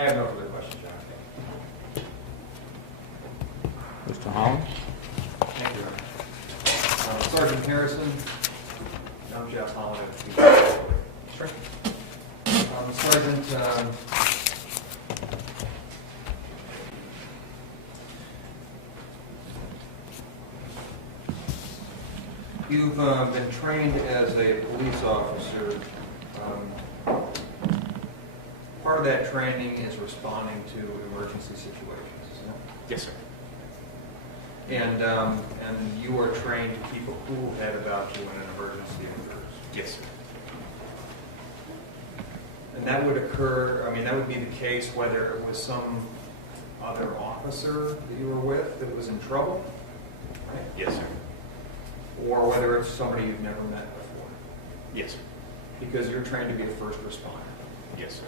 I have no further questions, John. Mr. Holland? Thank you, Your Honor. Sergeant Harrison. I'm Jeff Holland. Sure. Sergeant, you've been trained as a police officer. Part of that training is responding to emergency situations, isn't it? Yes, sir. And you are trained to keep a cool head about you when an emergency occurs. Yes, sir. And that would occur, I mean, that would be the case whether it was some other officer that you were with that was in trouble, right? Yes, sir. Or whether it's somebody you've never met before. Yes, sir. Because you're trained to be a first responder. Yes, sir.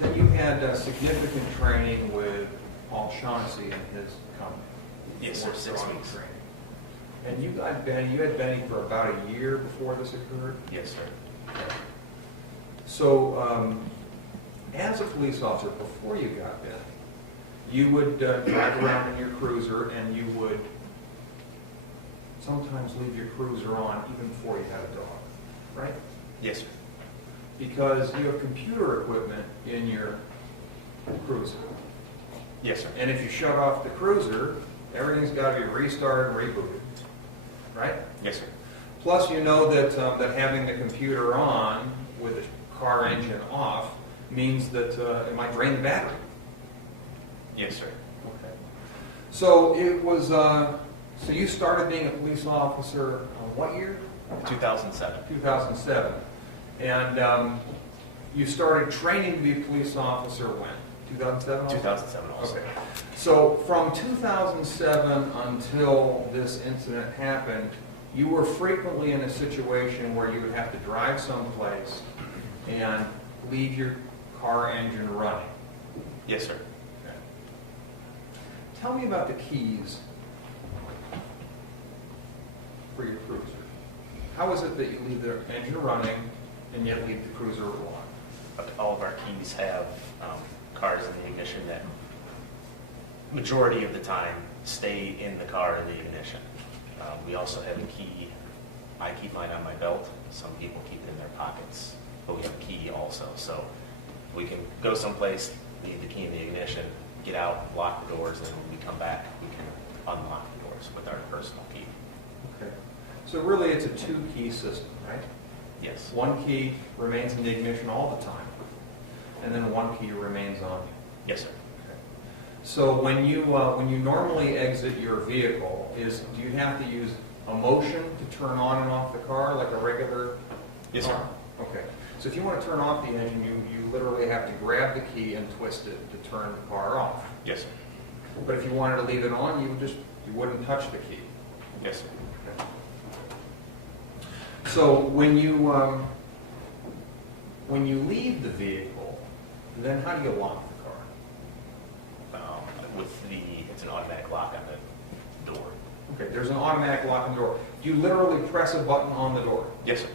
Then you had significant training with Paul Shaughnessy and his company. Yes, sir. 6 Strong weeks. training. And you had Benny for about a year before this occurred? Yes, sir. So, as a police officer, before you got Benny, you would drive around in your cruiser and you would sometimes leave your cruiser on even before you had a dog, right? Yes, sir. Because you have computer equipment in your cruiser. Yes, sir. And if you shut off the cruiser, everything's got to be restarted and rebooted, right? Yes, sir. Plus, you know that that having the computer on with the car engine off means that it might drain the battery. Yes, sir. Okay. So it was. So you started being a police officer what year? 2007. 2007. And you started training to be a police officer when? 2007? 2007 also. Okay. So from 2007 until this incident happened, you were frequently in a situation where you would have to drive someplace and leave your car engine running. Yes, sir. Okay. Tell me about the keys for your cruiser. How is it that you leave the engine running and yet leave the cruiser on? All of our keys have cards in the ignition that majority of the time stay in the car in the ignition. We also have a key. I keep mine on my belt. Some people keep it in their pockets, but we have a key also. So we can go someplace, leave the key in the ignition, get out, lock the doors, and when we come back, we can unlock the doors with our personal key. Okay. So really it's a two-key system, right? Yes. One key remains in the ignition all the time, and then one key remains on. Yes, sir. Okay. So when you normally exit your vehicle, do you have to use a motion to turn on and off the car like a regular Yes, car? sir. Okay. So if you want to turn off the engine, you literally have to grab the key and twist it to turn the car off. Yes, sir. But if you wanted to leave it on, you wouldn't touch the key. Yes, sir. Okay. So when you leave the vehicle, then how do you lock the car? It's an automatic lock on the door. Okay, there's an automatic lock on the door. You literally press a button on the door. Yes, sir.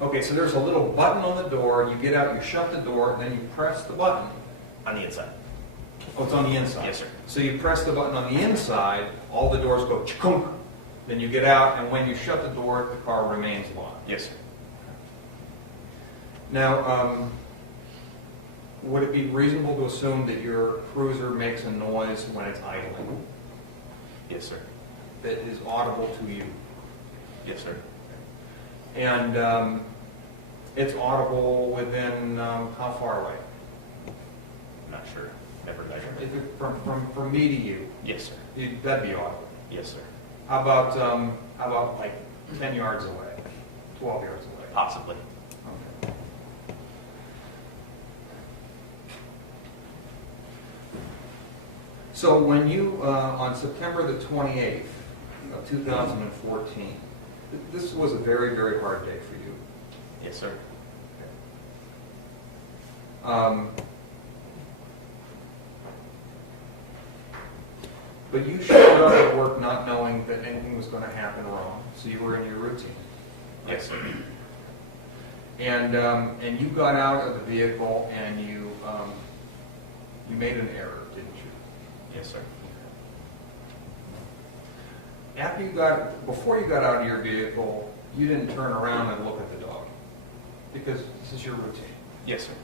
Okay, so there's a little button on the door. You get out, you shut the door, and then you press the button. On the inside. Oh, it's on the inside. Yes, sir. So you press the button on the inside, all the doors go chunk. Then you get out, and when you shut the door, the car remains locked. Yes, sir. Now, would it be reasonable to assume that your cruiser makes a noise when it's idling Yes, sir. that is audible to you? Yes, sir. And it's audible within how far away? I'm not sure. Never measured it. If it, from me to you, Yes, sir. that'd be audible. Yes, sir. How about like 10 yards away, 12 yards away? Possibly. Okay. So when you, on September the 28th of 2014, this was a very, very hard day for you. Yes, sir. But you showed up at work not knowing that anything was going to happen wrong, so you were in your routine. Yes, sir. And you got out of the vehicle and you made an error, didn't you? Yes, sir. Before you got out of your vehicle, you didn't turn around and look at the dog, because this is your routine. Yes, sir.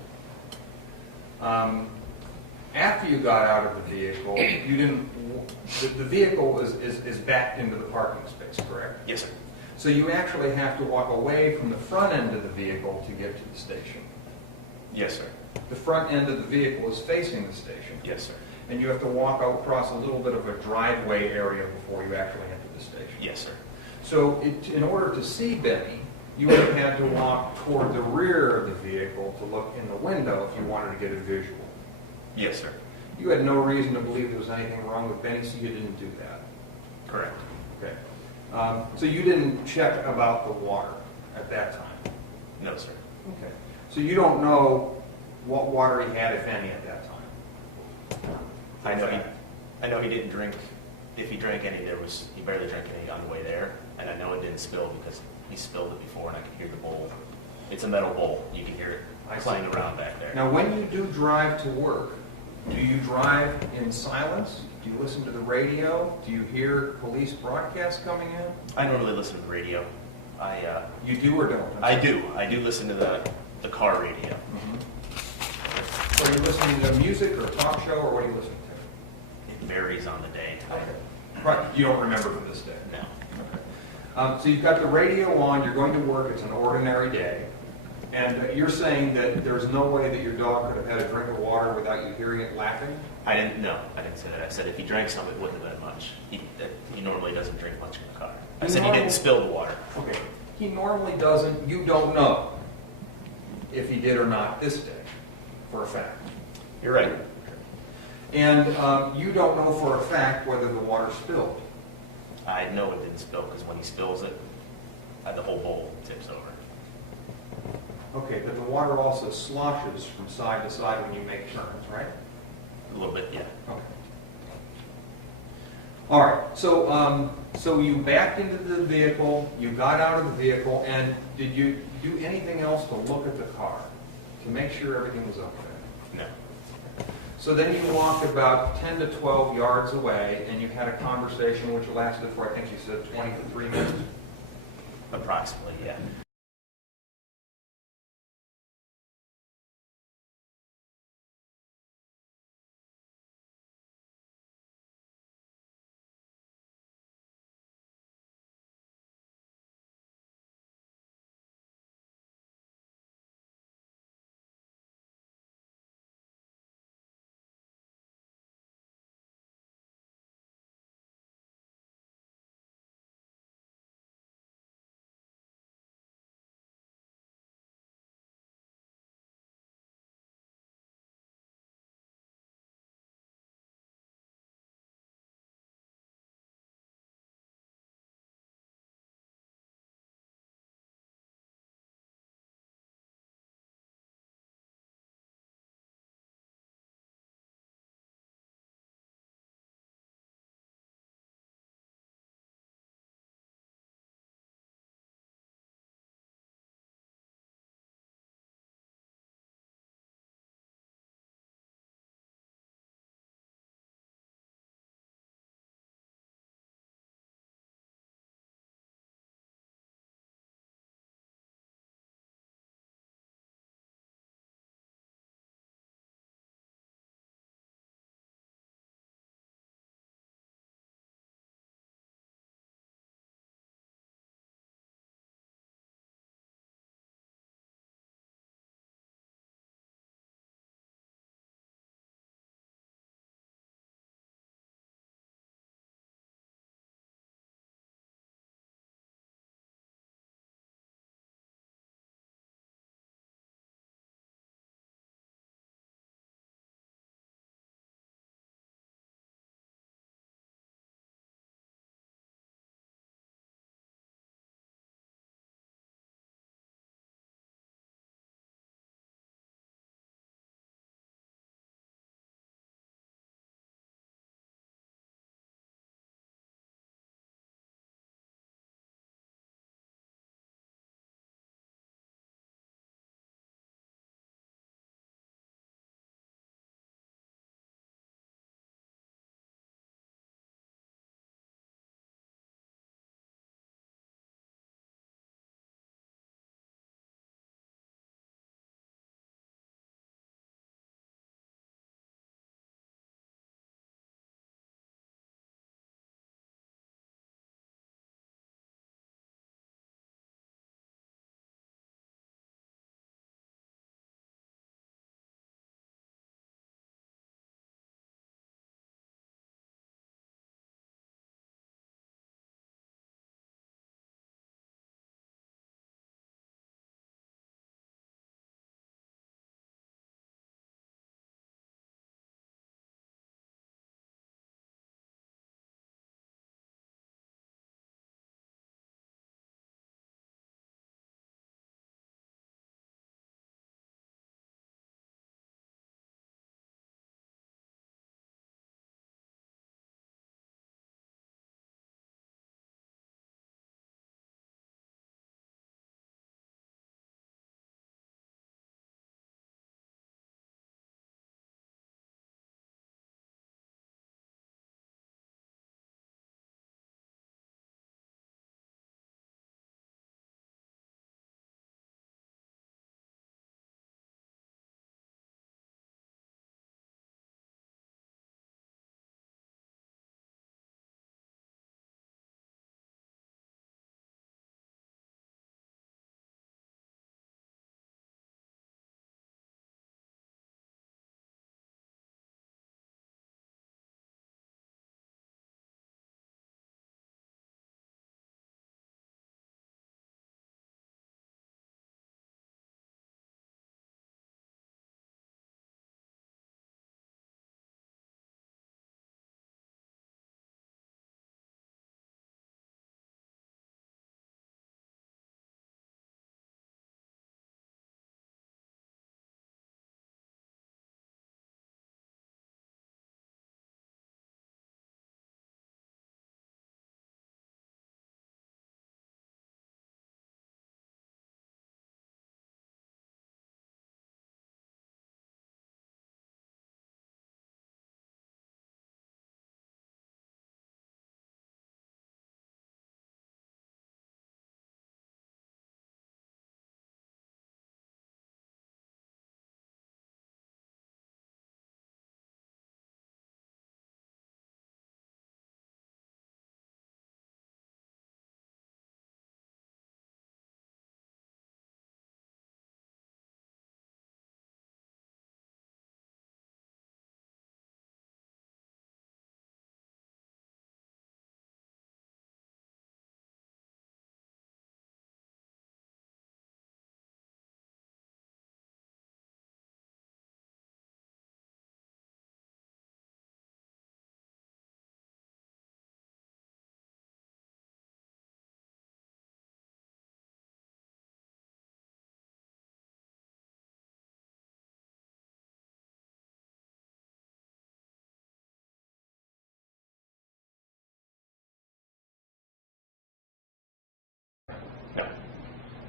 After you got out of the vehicle, you didn't. The vehicle is backed into the parking space, correct? Yes, sir. So you actually have to walk away from the front end of the vehicle to get to the station. Yes, sir. The front end of the vehicle is facing the station. Yes, sir. And you have to walk across a little bit of a driveway area before you actually enter the station. Yes, sir. So in order to see Benny, you would have had to walk toward the rear of the vehicle to look in the window if you wanted to get a visual. Yes, sir. You had no reason to believe there was anything wrong with Benny, so you didn't do that. Correct. Okay. So you didn't check about the water at that time? No, sir. Okay. So you don't know what water he had, if any, at that time? I know he didn't drink. If he drank any, he barely drank any on the way there, and I know it didn't spill because he spilled it before, and I could hear the bowl. It's a metal bowl. You can hear it playing around back there. Now, when you do drive to work, do you drive in silence? Do you listen to the radio? Do you hear police broadcasts coming in? I normally listen to the radio. You do or don't? I do. I do listen to the car radio. Mm-hmm. So are you listening to music or a talk show, or what are you listening to? It varies on the day. Right. You don't remember from this day? No. So you've got the radio on, you're going to work, it's an ordinary day, and you're saying that there's no way that your dog could have had a drink of water without you hearing it laughing? I didn't say that. I said if he drank some, it wouldn't have been much. He normally doesn't drink much in the car. I said he didn't spill the water. Okay. He normally doesn't. You don't know if he did or not this day, for a fact. You're right. And you don't know for a fact whether the water spilled. I know it didn't spill because when he spills it, the whole bowl tips over. Okay, but the water also sloshes from side to side when you make turns, right? A little bit, yeah. Okay. All right. So you backed into the vehicle, you got out of the vehicle, and did you do anything else to look at the car to make sure everything was okay? No. So then you walked about 10 to 12 yards away, and you had a conversation which lasted for, I think you said 23 minutes? Approximately, yeah.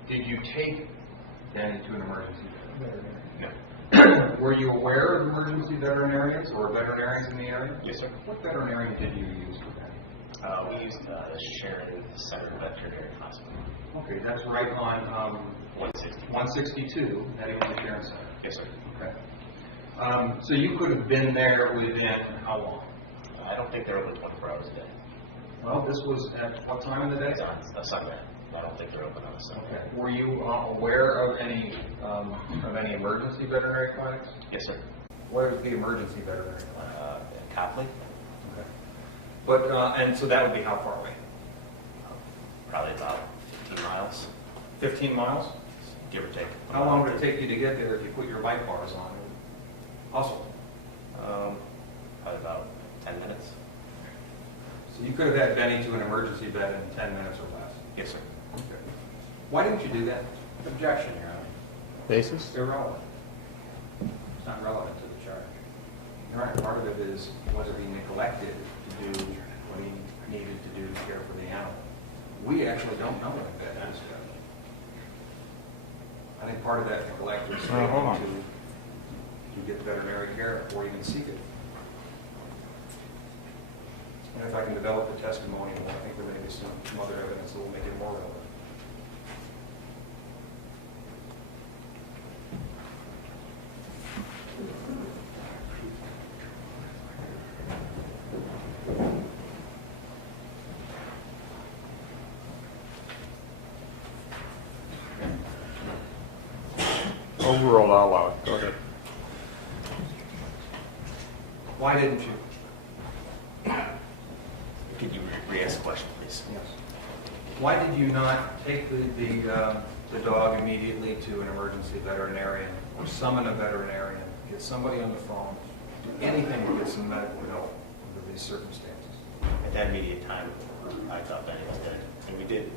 Did you take Benny to an emergency veterinarian? No. Were you aware of emergency veterinarians or veterinarians in the area? Yes, sir. What veterinarian did you use for that? We used the Sharon Center Veterinary Hospital. Okay, that's right on 162, heading to the Sharon Center. Yes, sir. Okay. So you could have been there within how long? I don't think they're open 24 hours a day. Well, this was at what time of the day? It's on a Sunday. I don't think they're open on a Sunday. Okay. Were you aware of any emergency veterinary clinics? Yes, sir. Where is the emergency veterinary clinic? Copley? Okay. But and so that would be how far away? Probably about 15 miles, 15 miles? give or take. How long would it take you to get there if you put your light bars on? Hustle. Probably about 10 minutes. So you could have had Benny to an emergency vet in 10 minutes or less. Yes, sir. Okay. Why didn't you do that? Objection, Your Honor. Basis? Irrelevant. It's not relevant to the charge. Right. Part of it is whether he neglected to do what he needed to do to care for the animal. We actually don't know what that is. I think part of that neglect is hold on. to get veterinary care before you even seek it. And if I can develop the testimony, well, I think there may be some other evidence that will make it more relevant. Overall, I'll allow it. Go ahead. Why didn't you? Could you re-ask the question, please? Yes. Why did you not take the dog immediately to an emergency veterinarian or summon a veterinarian, get somebody on the phone, do anything to get some medical help under these circumstances? At that immediate time, I thought Benny was dead. And we did,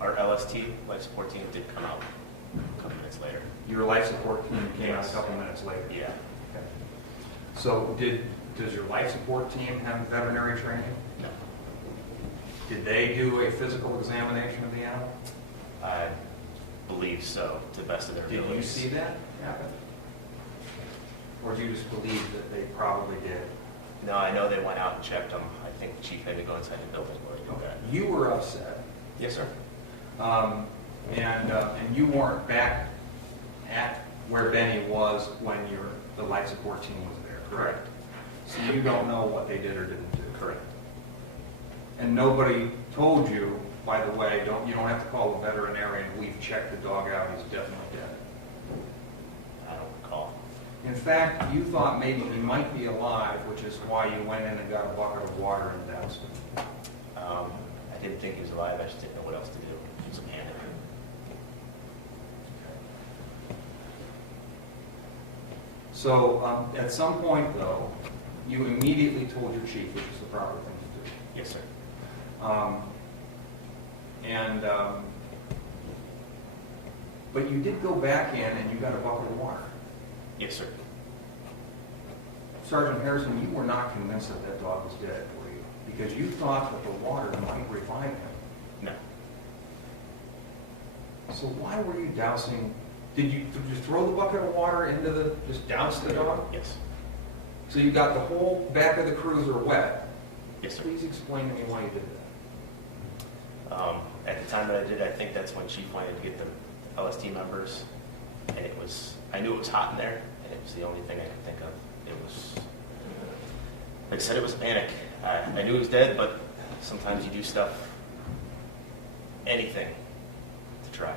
our LST, life support team, did come out a couple minutes later. Your life support team came out a Yes. couple minutes later. Yeah. Okay. So does your life support team have veterinary training? No. Did they do a physical examination of the animal? I believe so, to the best of their Did you abilities. see that happen? Or do you just believe that they probably did? No, I know they went out and checked them. I think the chief had to go inside the building where they did that. You were upset, Yes, sir. and you weren't back at where Benny was when the life support team was there, correct? So you don't know what they did or didn't do. Correct. And nobody told you, by the way, you don't have to call the veterinarian, we've checked the dog out, he's definitely dead. I don't recall. In fact, you thought maybe he might be alive, which is why you went in and got a bucket of water and doused him. I didn't think he was alive. I just didn't know what else to do. He was a panic. So at some point, though, you immediately told your chief, which is the proper thing to do. Yes, sir. But you did go back in and you got a bucket of water. Yes, sir. Sergeant Harrison, you were not convinced that that dog was dead, were you? Because you thought that the water might revive him. No. So why were you dousing? Did you throw the bucket of water into just douse the dog? Yes. So you got the whole back of the cruiser wet. Yes, sir. Please explain to me why you did that. At the time that I did, I think that's when Chief wanted to get the LST members, and I knew it was hot in there, and it was the only thing I could think of. It was, like I said, it was a panic. I knew he was dead, but sometimes you do stuff, anything, to try.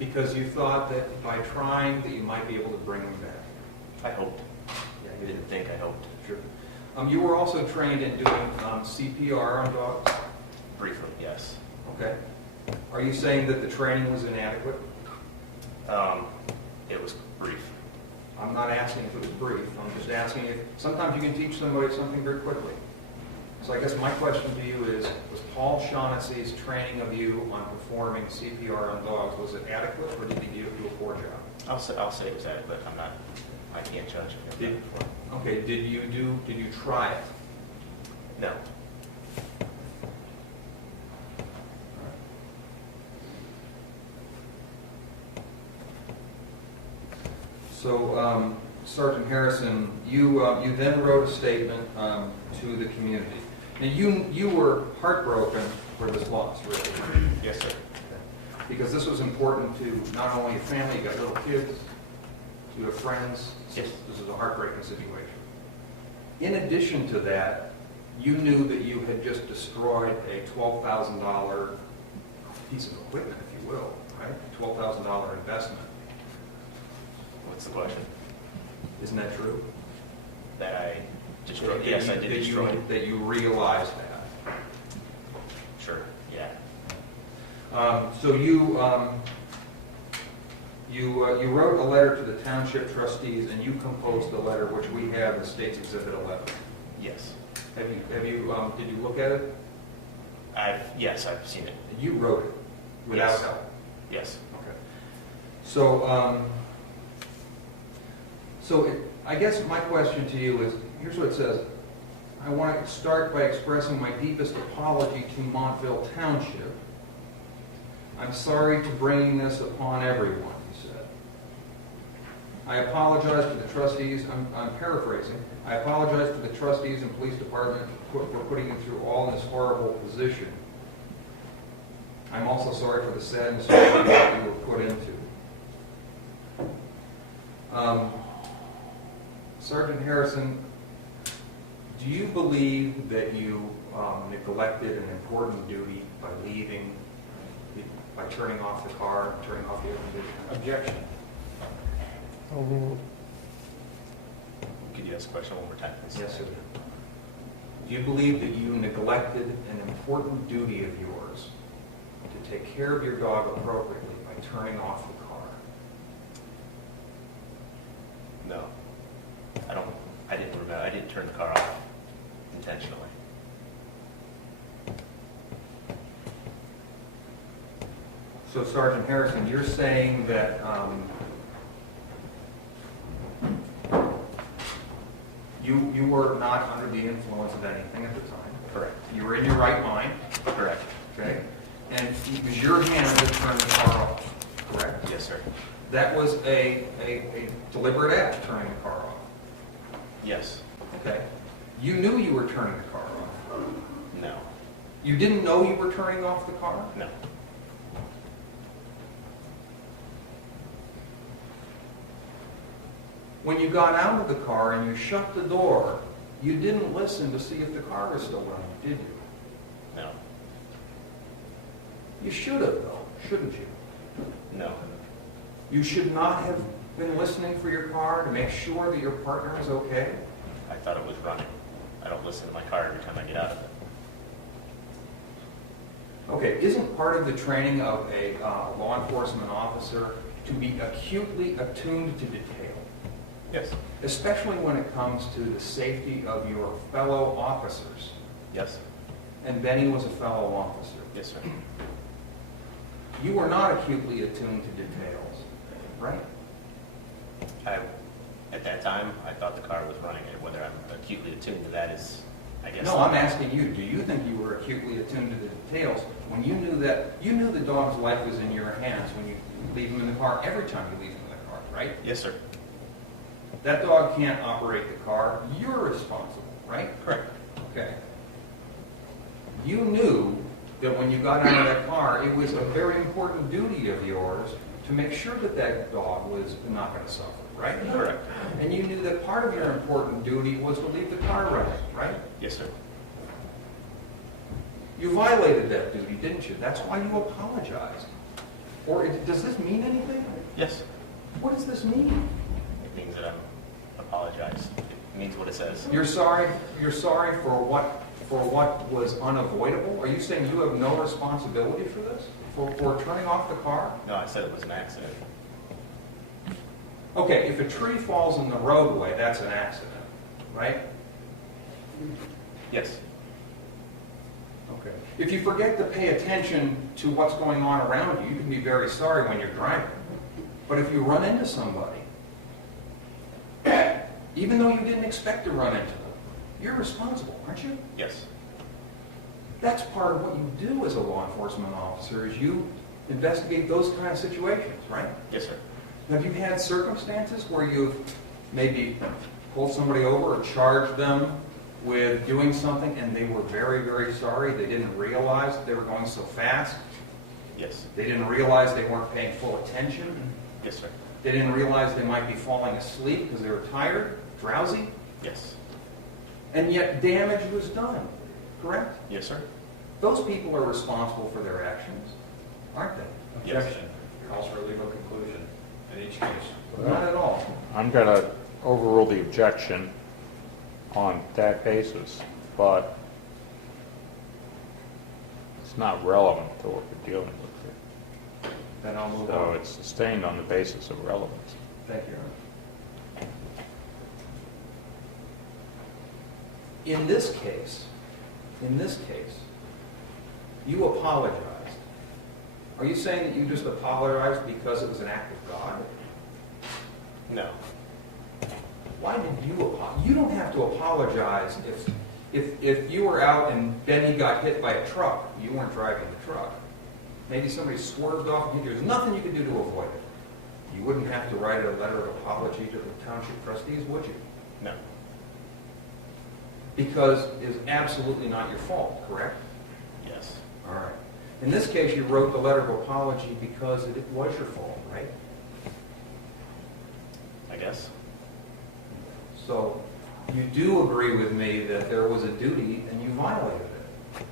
Because you thought that by trying that you might be able to bring him back. I hoped. Yeah, I didn't think, I hoped. Sure. You were also trained in doing CPR on dogs? Briefly, yes. Okay. Are you saying that the training was inadequate? It was brief. I'm not asking if it was brief. I'm just asking if sometimes you can teach somebody something very quickly. So I guess my question to you is, was Paul Shaughnessy's training of you on performing CPR on dogs, was it adequate or did he do a poor job? I'll say it was adequate. I can't judge if I've done it before. Okay, did you try it? No. So, Sergeant Harrison, you then wrote a statement to the community. Now, you were heartbroken for this loss, really. Yes, sir. Because this was important to not only your family, you got little kids, you have friends. Yes. This is a heartbreaking situation. In addition to that, you knew that you had just destroyed a $12,000 piece of equipment, if you will, right? $12,000 investment. What's the question? Isn't that true? That I destroyed? Yes, I did destroy it. That you realized that. Sure, yeah. So you wrote a letter to the township trustees, and you composed the letter, which we have in State's Exhibit 11. Yes. Did you look at it? Yes, I've seen it. You wrote it without Yes. help. Yes. Okay. So I guess my question to you is, here's what it says. I want to start by expressing my deepest apology to Montville Township. I'm sorry to bringing this upon everyone, he said. I apologize to the trustees, I'm paraphrasing, I apologize to the trustees and police department for putting you through all this horrible position. I'm also sorry for the sadness that you were put into. Sergeant Harrison, do you believe that you neglected an important duty by leaving, by turning off the car, turning off the air conditioner? Objection. Could you ask the question one more time, please? Yes, sir. Do you believe that you neglected an important duty of yours to take care of your dog appropriately by turning off the car? No. I didn't remember. I didn't turn the car off intentionally. So, Sergeant Harrison, you're saying that you were not under the influence of anything at the time. Correct. You were in your right mind, Correct. okay? And it was your hand that turned the car off, correct? Yes, sir. That was a deliberate act, turning the car off, Yes. okay? You knew you were turning the car off. No. You didn't know you were turning off the car? No. When you got out of the car and you shut the door, you didn't listen to see if the car was still running, did you? No. You should have, though, shouldn't you? No. You should not have been listening for your car to make sure that your partner is okay? I thought it was running. I don't listen to my car every time I get out of it. Okay, isn't part of the training of a law enforcement officer to be acutely attuned to detail? Yes. Especially when it comes to the safety of your fellow officers. Yes. And Benny was a fellow officer. Yes, sir. You were not acutely attuned to details, right? At that time, I thought the car was running, and whether I'm acutely attuned to that is, I guess. No, I'm asking you, do you think you were acutely attuned to the details when you knew the dog's life was in your hands when you leave him in the car, every time you leave him in the car, right? Yes, sir. That dog can't operate the car, you're responsible, right? Correct. Okay. You knew that when you got out of that car, it was a very important duty of yours to make sure that that dog was not going to suffer, right? Correct. And you knew that part of your important duty was to leave the car running, right? Yes, sir. You violated that duty, didn't you? That's why you apologized. Or does this mean anything? Yes. What does this mean? It means that I'm apologize. It means what it says. You're sorry for what was unavoidable? Are you saying you have no responsibility for this? For turning off the car? No, I said it was an accident. Okay, if a tree falls in the roadway, that's an accident, right? Yes. Okay. If you forget to pay attention to what's going on around you, you can be very sorry when you're driving. But if you run into somebody, even though you didn't expect to run into them, you're responsible, aren't you? Yes. That's part of what you do as a law enforcement officer, is you investigate those kind of situations, right? Yes, sir. Have you had circumstances where you've maybe pulled somebody over or charged them with doing something and they were very, very sorry? They didn't realize that they were going so fast? Yes. They didn't realize they weren't paying full attention? Yes, sir. They didn't realize they might be falling asleep because they were tired, drowsy? Yes. And yet damage was done, correct? Yes, sir. Those people are responsible for their actions, aren't they? Yes. Objection. Calls for a legal conclusion in each case. Not at all. I'm going to overrule the objection on that basis, but it's not relevant to what we're dealing with here. Then I'll move So on. it's sustained on the basis of relevance. Thank you. In this case, you apologized. Are you saying that you just apologized because it was an act of God? No. Why did you apologize? You don't have to apologize if you were out and Benny got hit by a truck. You weren't driving the truck. Maybe somebody swerved off and hit you. There's nothing you could do to avoid it. You wouldn't have to write a letter of apology to the township trustees, would you? No. Because it's absolutely not your fault, correct? Yes. All right. In this case, you wrote the letter of apology because it was your fault, right? I guess. So you do agree with me that there was a duty and you violated it.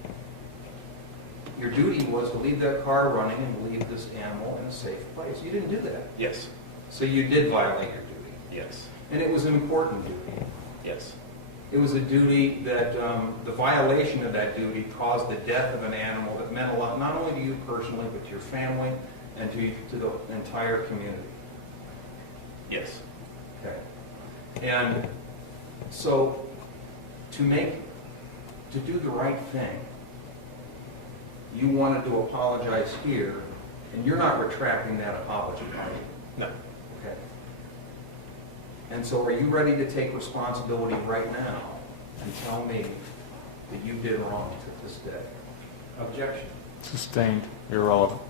Your duty was to leave that car running and leave this animal in a safe place. You didn't do that. Yes. So you did violate your duty. Yes. And it was an important duty. Yes. It was a duty that the violation of that duty caused the death of an animal that meant a lot, not only to you personally, but to your family and to the entire community. Yes. Okay. And so to do the right thing, you wanted to apologize here, and you're not retracting that apology, are you? No. Okay. And so are you ready to take responsibility right now and tell me that you did wrong to this day? Objection. Sustained, irrelevant.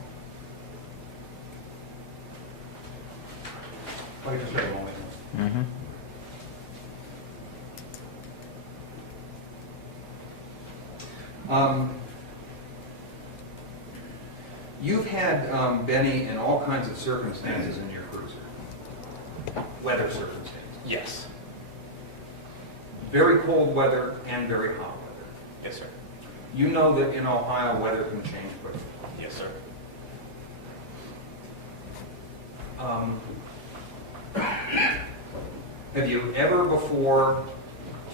Wait just a moment. Mm-hmm. You've had Benny in all kinds of circumstances in your cruiser, weather circumstances. Yes. Very cold weather and very hot weather. Yes, sir. You know that in Ohio, weather can change quickly. Yes, sir. Have you ever before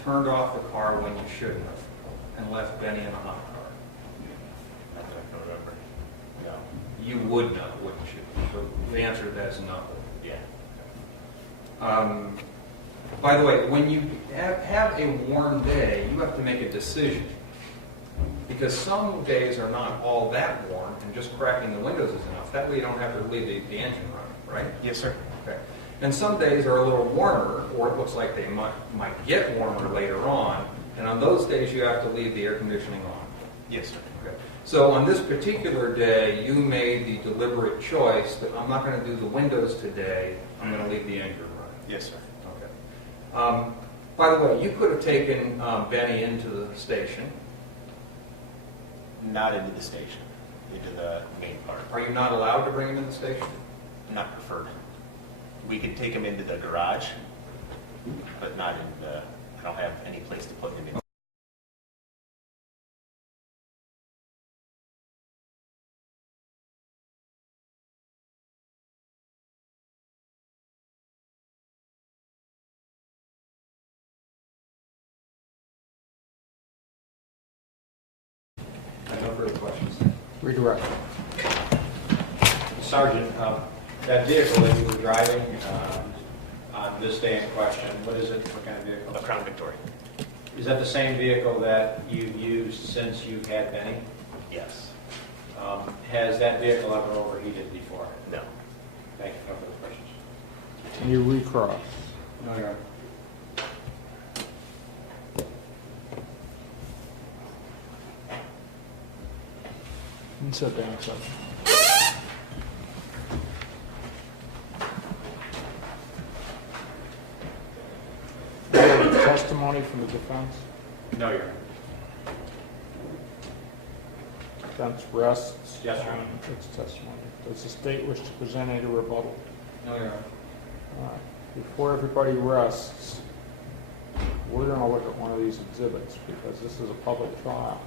turned off the car when you shouldn't have and left Benny in a hot car? Not that I can remember. No. You would know, wouldn't you? So the answer to that is no. Yeah. By the way, when you have a warm day, you have to make a decision. Because some days are not all that warm, and just cracking the windows is enough. That way you don't have to leave the engine running, right? Yes, sir. Okay. And some days are a little warmer, or it looks like they might get warmer later on, and on those days you have to leave the air conditioning on. Yes, sir. Okay. So on this particular day, you made the deliberate choice that I'm not going to do the windows today, I'm going to leave the engine running. Yes, sir. Okay. By the way, you could have taken Benny into the station. Not into the station, into the main part. Are you not allowed to bring him in the station? Not preferred. We could take him into the garage, but not in the, I don't have any place to put him in. No further questions. Redirect. Sergeant, that vehicle that you were driving on this day in question, what is it? What kind of vehicle? A Crown Victoria. Is that the same vehicle that you've used since you've had Benny? Yes. Has that vehicle ever overheated before? No. Thank you. No further questions. Can you recross? No, Your Honor. And sit down, sir. testimony from the defense? No, Your Honor. Defense rests Yes, Your on its testimony. Does the state wish to present any rebuttal? No, Your Honor. All right. Before everybody rests, we're going to look at one of these exhibits because this is a public trial.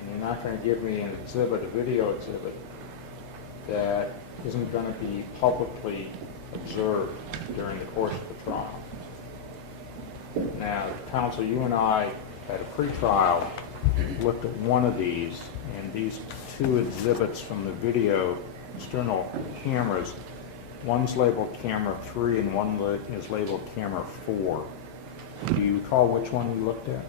And you're not going to give me an exhibit, a video exhibit, that isn't going to be publicly observed during the course of the trial. Now, counsel, you and I had a pre-trial looked at one of these, and these two exhibits from the video external cameras, one's labeled camera 3 and one is labeled camera 4. Do you recall which one you looked at?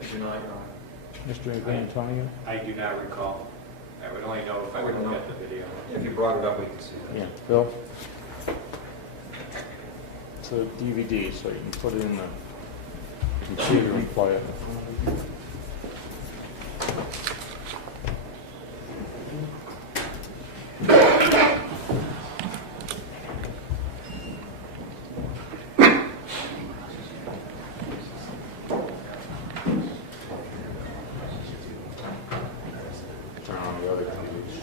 I do not, Your Honor. Mr. Antonio? I do not recall. I would only know if I would look at the video. If you brought it up, we could see that. Yeah, Bill? It's a DVD, so you can put it in the computer and play it. Turn on the other page.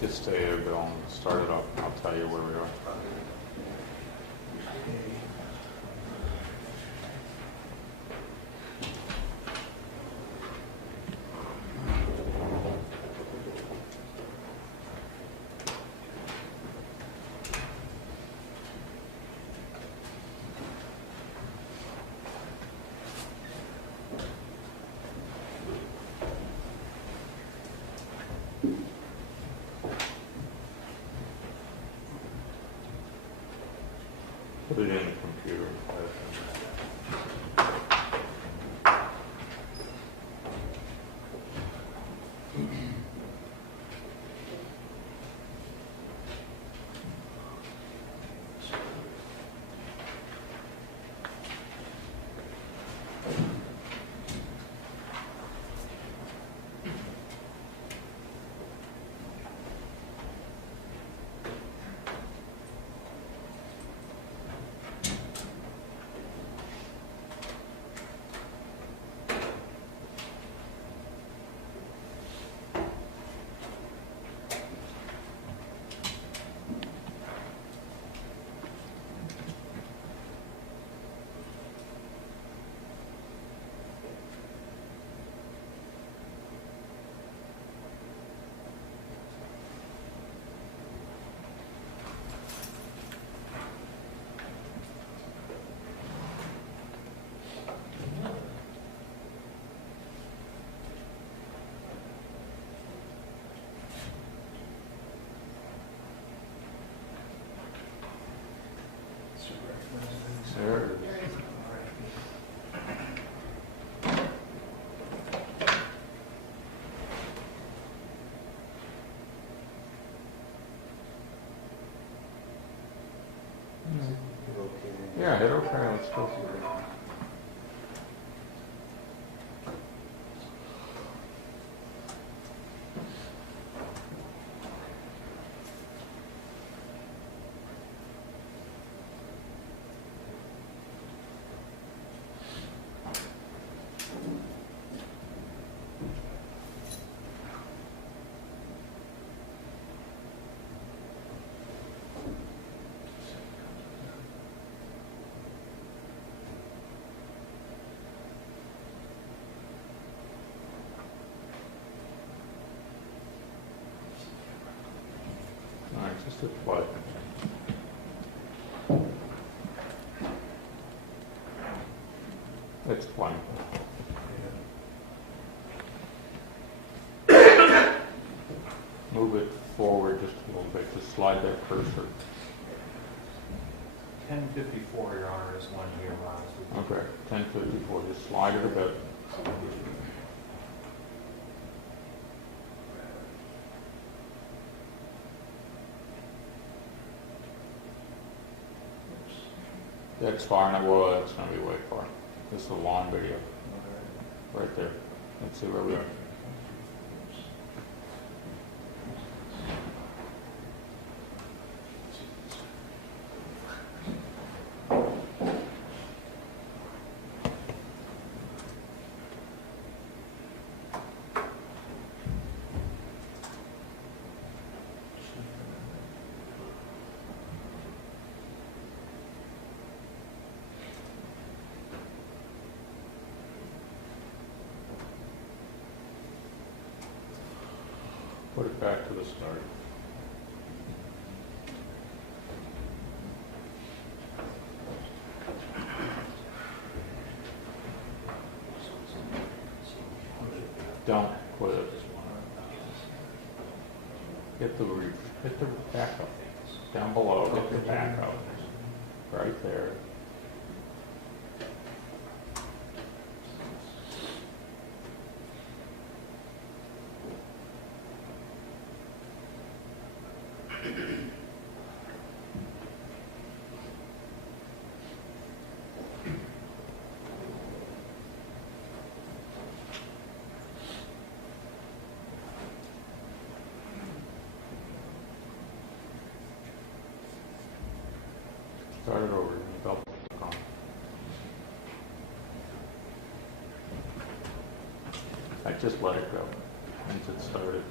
Just stay there, Bill, and start it up, and I'll tell you where we are. Put it in the computer and play it. There it is. Yeah, hit okay, let's go for it. All right, just hit play. It's playing. Move it forward just a little bit, just slide that cursor. 1054, Your Honor, is one here, Ron. Okay, 1054, just slide it a bit. That's far enough, well, that's going to be way far. This is a long video. Right there. Let's see where we are. Put it back to the start. Don't quit it. Hit the backup. Down below, hit the backup. Right there. Start it over and double click on it. I just let it go once it started.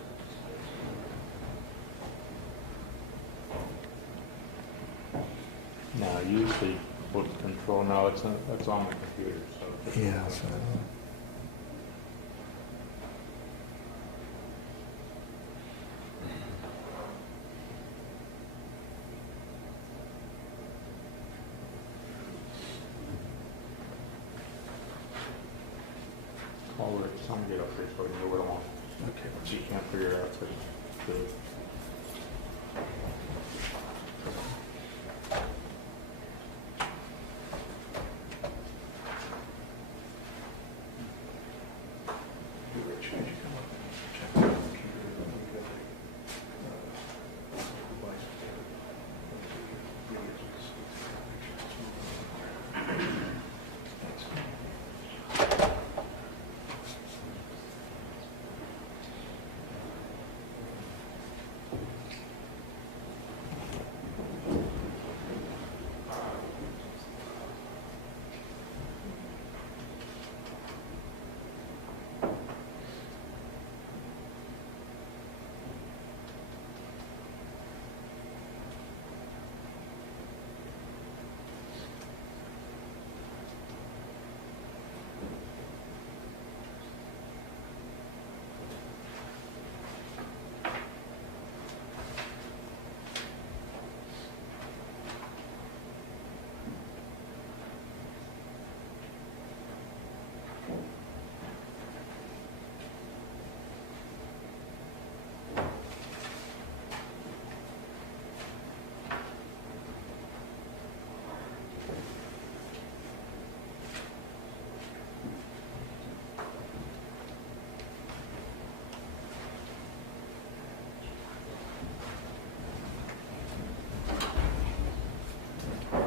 Now use the foot control. No, that's on the computer. So just Yeah. So. call Rich. Someone get up here so we know where to want. Okay. She can't figure it out to do it.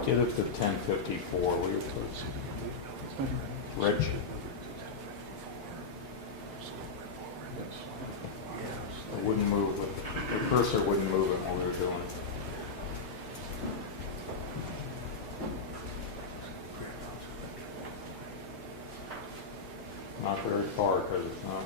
Get it to 1054, will you please? Rich? It wouldn't move with the cursor wouldn't move it while we were doing it. Not very far because it's not.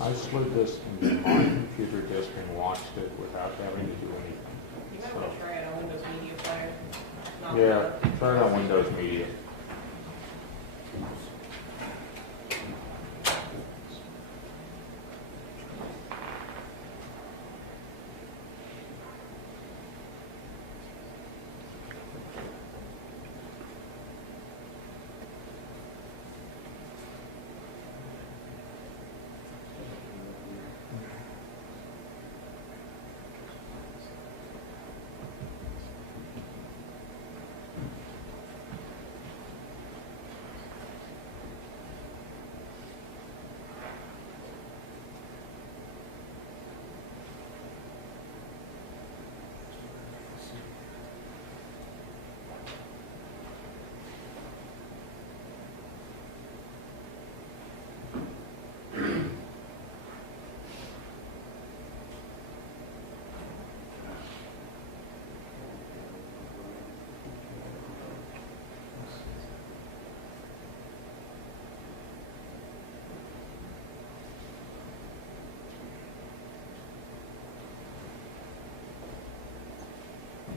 I slid this into my computer disk and watched it without having to do anything. You might want to try it on Windows Media Player. Not Yeah, try it on Windows Media.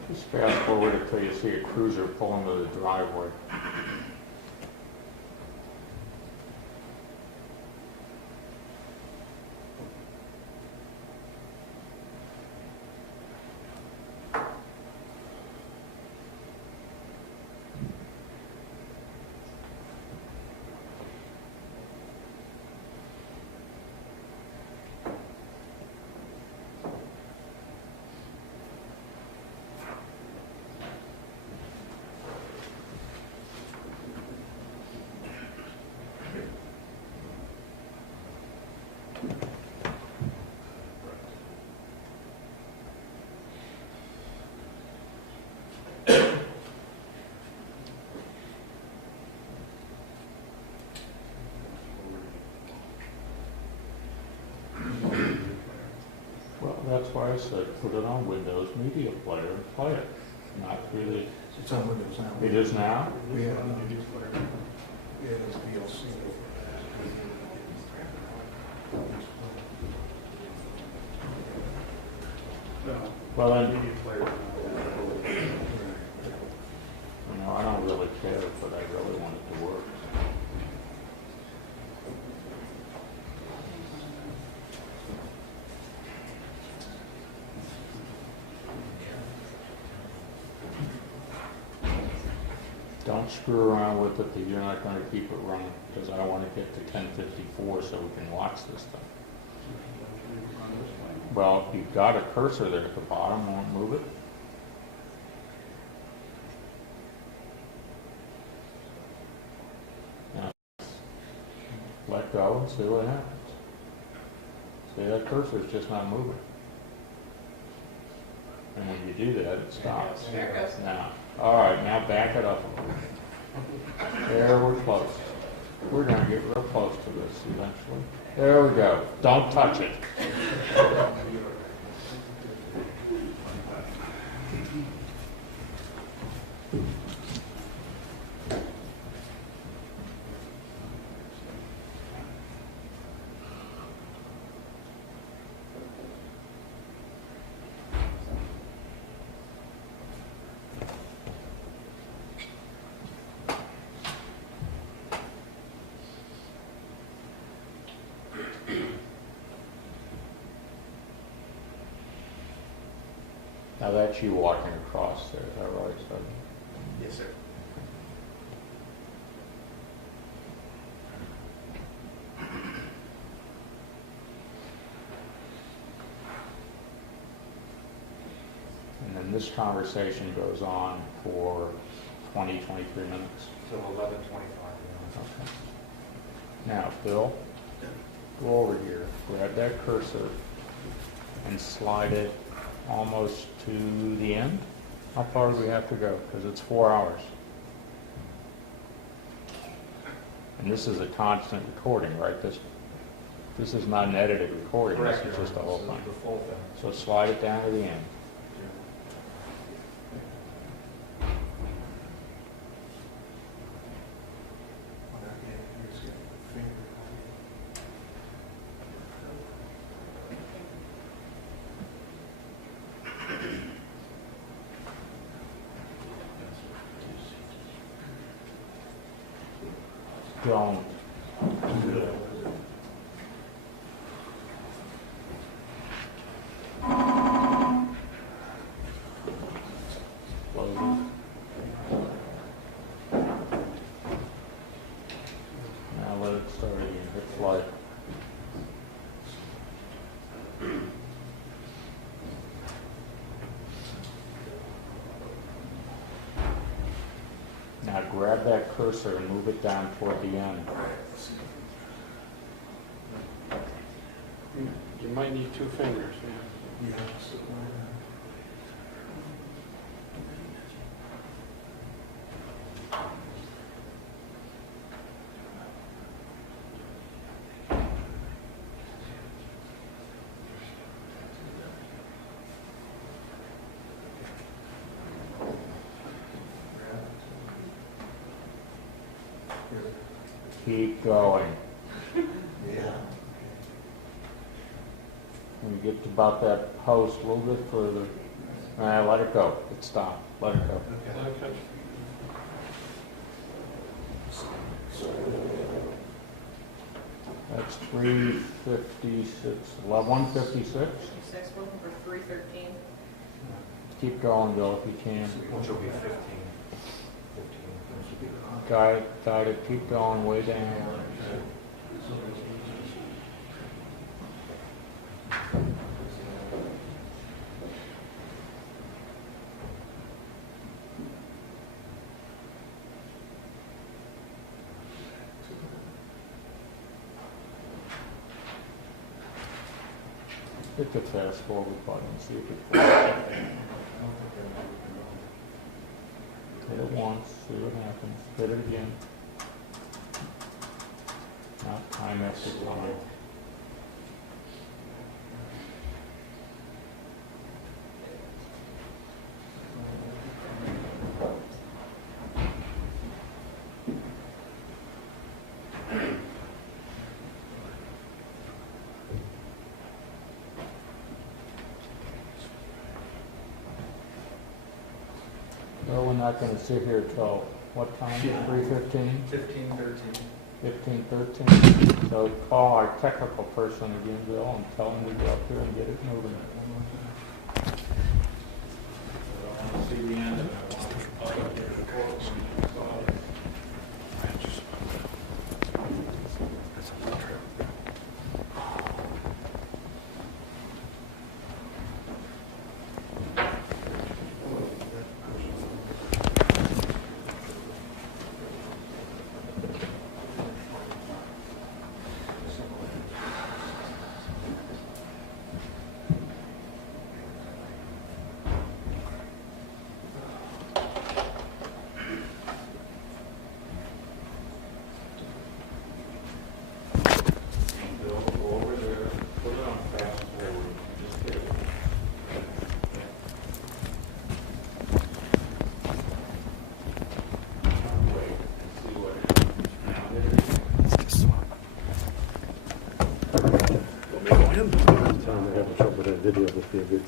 Just fast forward until you see a cruiser pull into the driveway. Well, that's why I said put it on Windows Media Player and play it, not through the... It's on Windows now. It is now? We have it as VLC. Well, then, I don't really care, but I really want it to work. Don't screw around with it that you're not going to keep it running, because I want to get to 10:54 so we can watch this thing. Well, you've got a cursor there at the bottom, won't move it. Now, let go and see what happens. See, that cursor's just not moving. And when you do that, it stops. There it goes. Now, all right, now back it up a little. There, we're close. We're going to get real close to this eventually. There we go. Don't touch it. Now that's you walking across there, is that right, son? Yes, sir. And then this conversation goes on for 20, 23 minutes. Till 11:25. Okay. Now, Bill, go over here, grab that cursor, and slide it almost to the end. How far do we have to go? Because it's 4 hours. And this is a constant recording, right? This is not an edited recording. Correct. This is just the whole thing. The full thing. So slide it down to the end. Don't do that. Close it. Now let it start again. Hit flight. Now grab that cursor and move it down toward the end. You might need 2 fingers. Yeah. Keep going. Yeah. When you get to about that post, a little bit further, Let it go. It stopped. Let it go. Okay. That's 356, 156. 56, we're looking for 313. Keep going, Bill, if you can. Which will be 15. Got it. Keep going way down. Hit the fast forward button, see if it works. Hit it once, see what happens. Hit it again. Not time after time. Well, we're not going to sit here till what time? 3:15? 15, 13. 15:13. So call our technical person again, Bill, and tell him to go up here and get it moving. I want to see the end of it.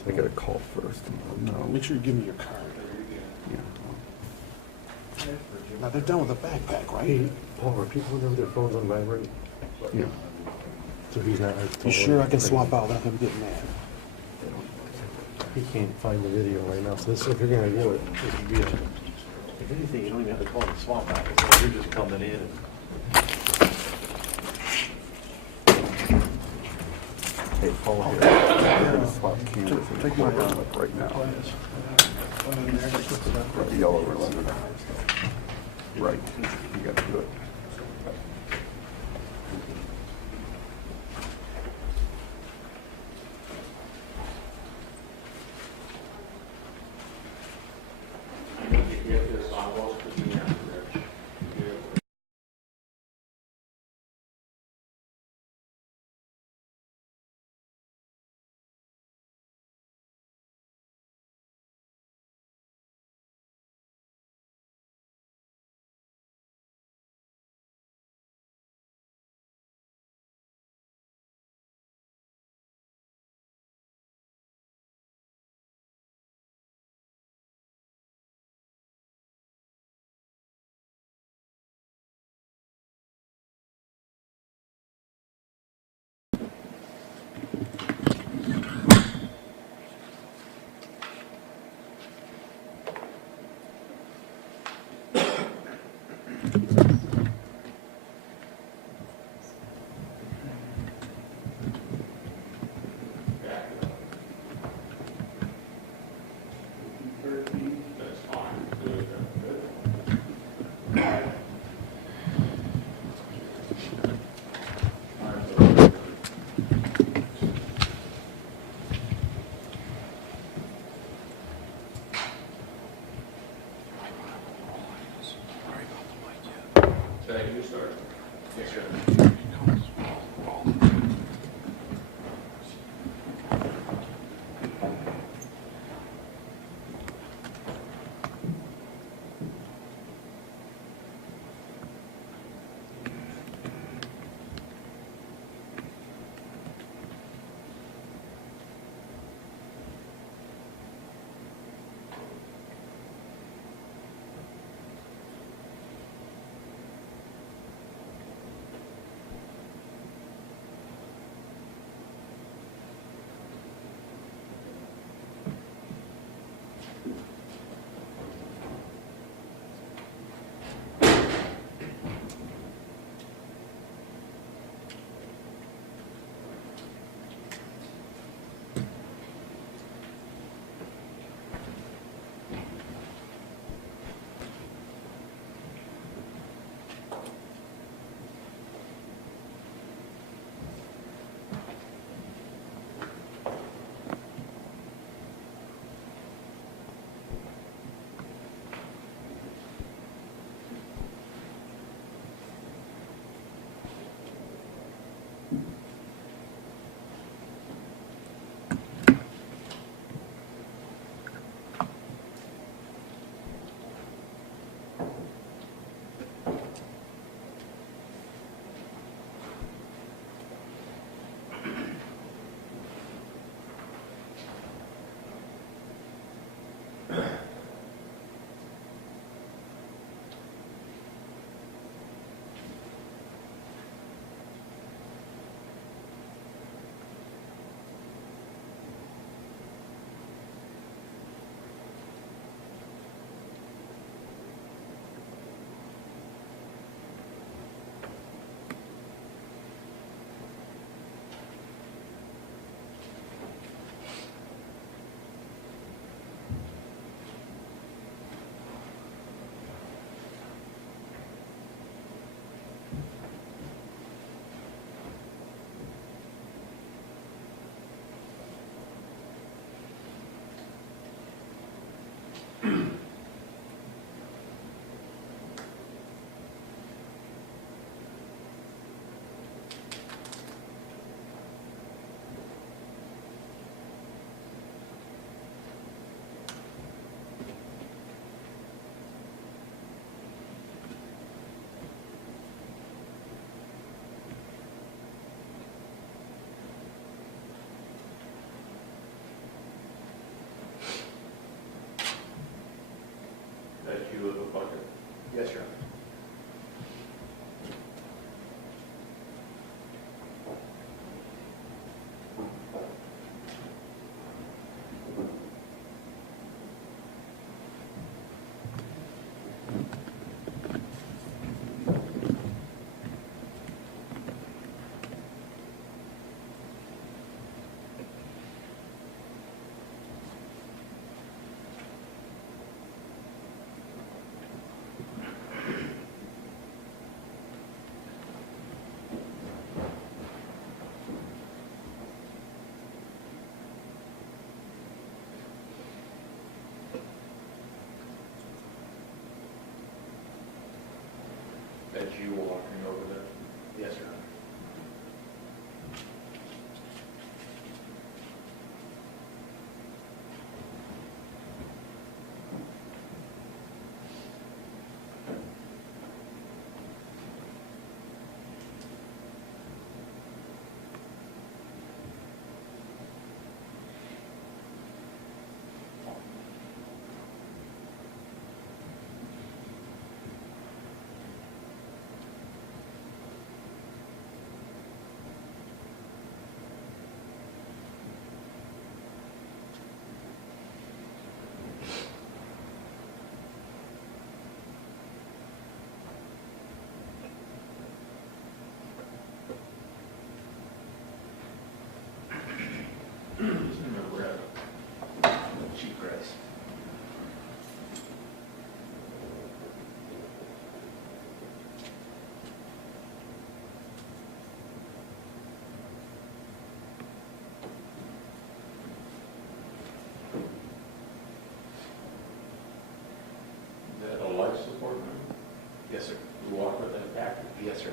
I got a call first. No, make sure you give me your card. Now, they're done with the backpack, right? Hey, Paul, are people who have their phones on vibrate? Yeah. So he's not. You sure I can swap out without him getting mad? He can't find the video right now, so this, if you're gonna do it, this would be a, if anything, you don't even have to call it a swap out. So you're just coming in and. Hey, Paul here. I'm gonna swap cameras. Take my helmet right now. Right, yellow or lemon. Right, you gotta do it. That's you as a bucket. Yes, Your Honor. That's you walking over there. Yes, Your Honor. Chief Grace. Is that a life support room? Yes, sir. You walk with that back? Yes, sir.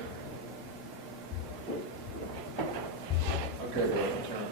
Okay, go ahead, turn.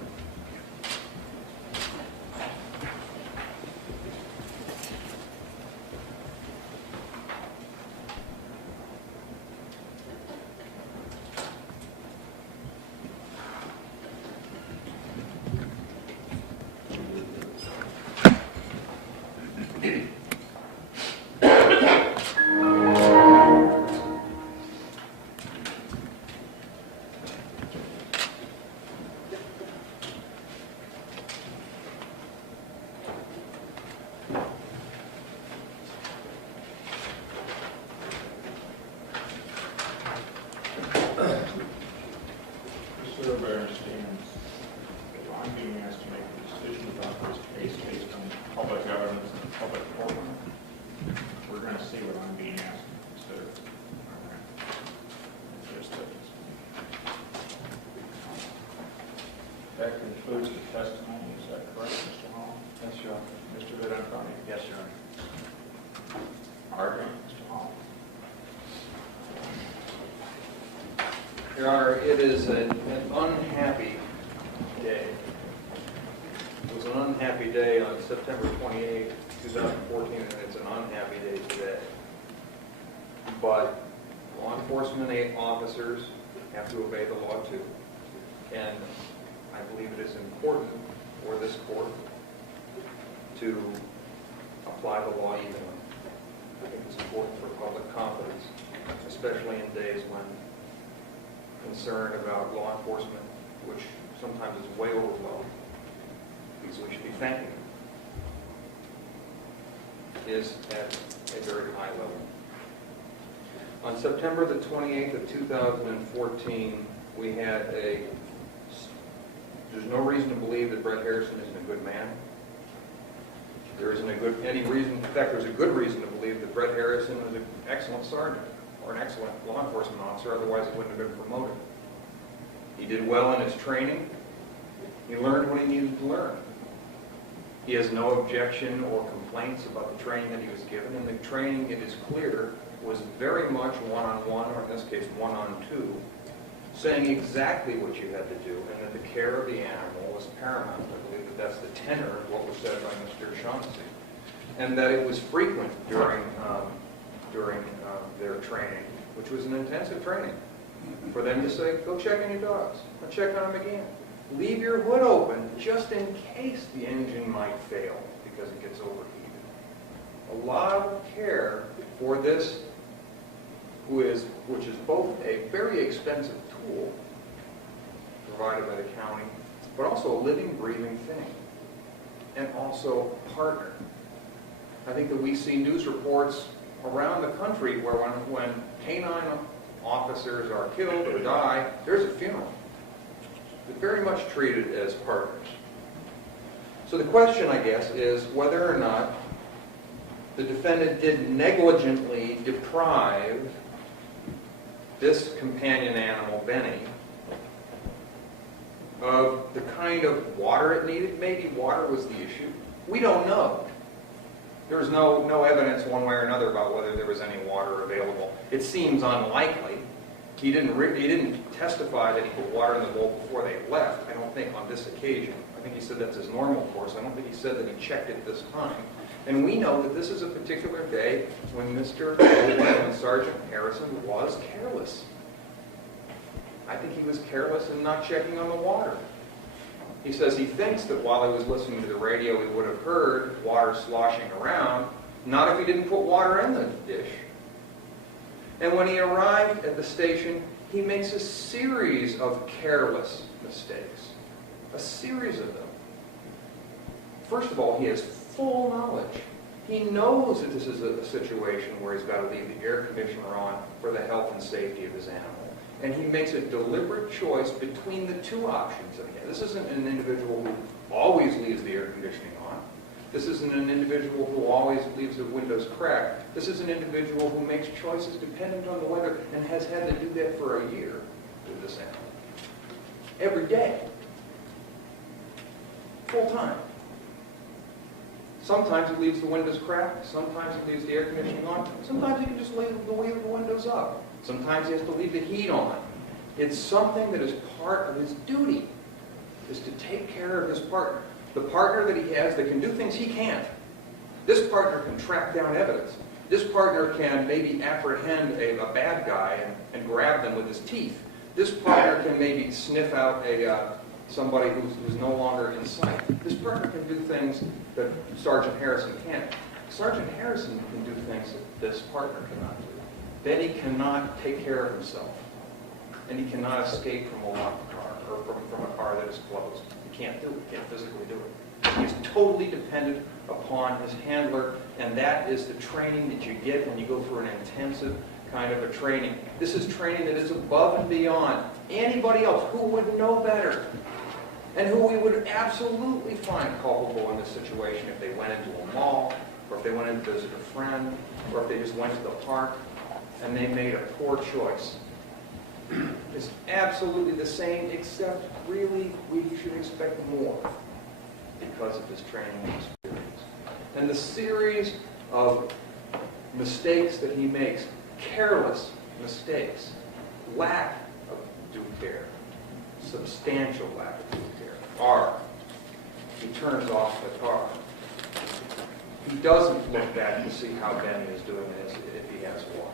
Mr. Berenstein, I'm being asked to make a decision about this case based on public evidence and public courtroom. We're going to see what I'm being asked to consider. Just that concludes the testimony. Is that correct, Mr. Hall? Yes, Your Honor. Mr. Vidantoni? Yes, Your Honor. Argument, Mr. Hall? Your Honor, it is an unhappy day. It was an unhappy day on September 28, 2014, and it's an unhappy day today. But law enforcement officers have to obey the law too. And I believe it is important for this court to apply the law evenly. I think it's important for public confidence, especially in days when concern about law enforcement, which sometimes is way overwhelmed, because we should be thanking them, is at a very high level. On September the 28th of 2014, we had there's no reason to believe that Brett Harrison isn't a good man. There isn't any reason, in fact, there's a good reason to believe that Brett Harrison was an excellent sergeant or an excellent law enforcement officer, otherwise he wouldn't have been promoted. He did well in his training. He learned what he needed to learn. He has no objection or complaints about the training that he was given, and the training, it is clear, was very much one-on-one, or in this case, one-on-two, saying exactly what you had to do, and that the care of the animal was paramount. I believe that that's the tenor of what was said by Mr. Shaughnessy. And that it was frequent during their training, which was an intensive training, for them to say, go check on your dogs, or check on them again. Leave your hood open just in case the engine might fail because it gets overheated. A lot of care for this, which is both a very expensive tool provided by the county, but also a living, breathing thing, and also a partner. I think that we see news reports around the country where when canine officers are killed or die, there's a funeral. They're very much treated as partners. So the question, I guess, is whether or not the defendant did negligently deprive this companion animal, Benny, of the kind of water it needed. Maybe water was the issue. We don't know. There's no evidence one way or another about whether there was any water available. It seems unlikely. He didn't testify that he put water in the bowl before they left, I don't think, on this occasion. I think he said that's his normal course. I don't think he said that he checked it this time. And we know that this is a particular day when Mr. and Sergeant Harrison was careless. I think he was careless in not checking on the water. He says he thinks that while he was listening to the radio, he would have heard water sloshing around, not if he didn't put water in the dish. And when he arrived at the station, he makes a series of careless mistakes. A series of them. First of all, he has full knowledge. He knows that this is a situation where he's got to leave the air conditioner on for the health and safety of his animal. And he makes a deliberate choice between the two options that he has. This isn't an individual who always leaves the air conditioning on. This isn't an individual who always leaves the windows cracked. This is an individual who makes choices dependent on the weather and has had to do that for a year with this animal. Every day. Full time. Sometimes he leaves the windows cracked. Sometimes he leaves the air conditioning on. Sometimes he can just leave the windows up. Sometimes he has to leave the heat on. It's something that is part of his duty, is to take care of his partner. The partner that he has that can do things he can't. This partner can track down evidence. This partner can maybe apprehend a bad guy and grab them with his teeth. This partner can maybe sniff out somebody who's no longer in sight. This partner can do things that Sergeant Harrison can't. Sergeant Harrison can do things that this partner cannot do. Benny cannot take care of himself. And he cannot escape from a locked car or from a car that is closed. He can't do it. He can't physically do it. He is totally dependent upon his handler, and that is the training that you get when you go through an intensive kind of a training. This is training that is above and beyond anybody else who would know better and who we would absolutely find culpable in this situation if they went into a mall, or if they went in to visit a friend, or if they just went to the park and they made a poor choice. It's absolutely the same, except really we should expect more because of this training experience. And the series of mistakes that he makes, careless mistakes, lack of due care, substantial lack of due care, are he turns off the car. He doesn't look back to see how Benny is doing this if he has water.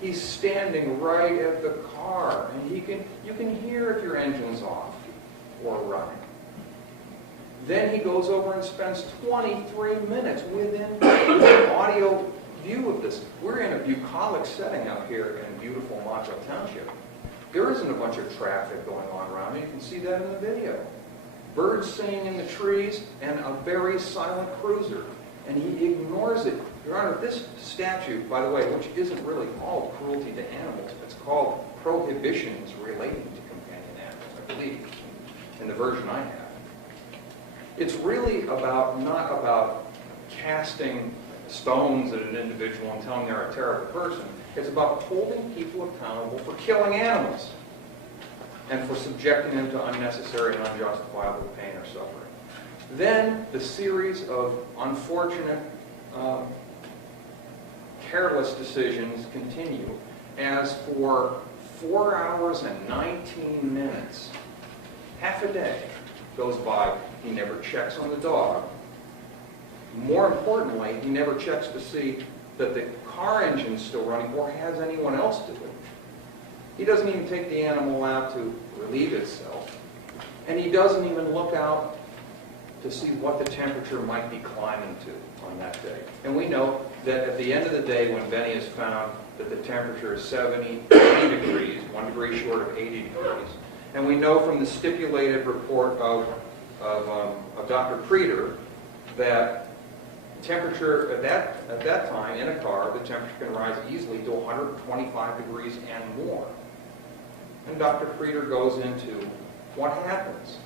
He's standing right at the car, and you can hear if your engine's off or running. Then he goes over and spends 23 minutes within audio view of this. We're in a bucolic setting out here in beautiful Macho Township. There isn't a bunch of traffic going on around me. You can see that in the video. Birds singing in the trees and a very silent cruiser. And he ignores it. Your Honor, this statute, by the way, which isn't really called cruelty to animals, it's called prohibitions relating to companion animals, I believe, in the version I have. It's really not about casting stones at an individual and telling they're a terrible person. It's about holding people accountable for killing animals and for subjecting them to unnecessary and unjustifiable pain or suffering. Then the series of unfortunate, careless decisions continue as for 4 hours and 19 minutes, half a day goes by. He never checks on the dog. More importantly, he never checks to see that the car engine's still running or has anyone else do it. He doesn't even take the animal out to relieve itself. And he doesn't even look out to see what the temperature might be climbing to on that day. And we know that at the end of the day, when Benny has found that the temperature is 80 degrees, 1 degree short of 80 degrees, and we know from the stipulated report of Dr. Preeter that temperature at that time in a car, the temperature can rise easily to 125 degrees and more. And Dr. Preeter goes into what happens.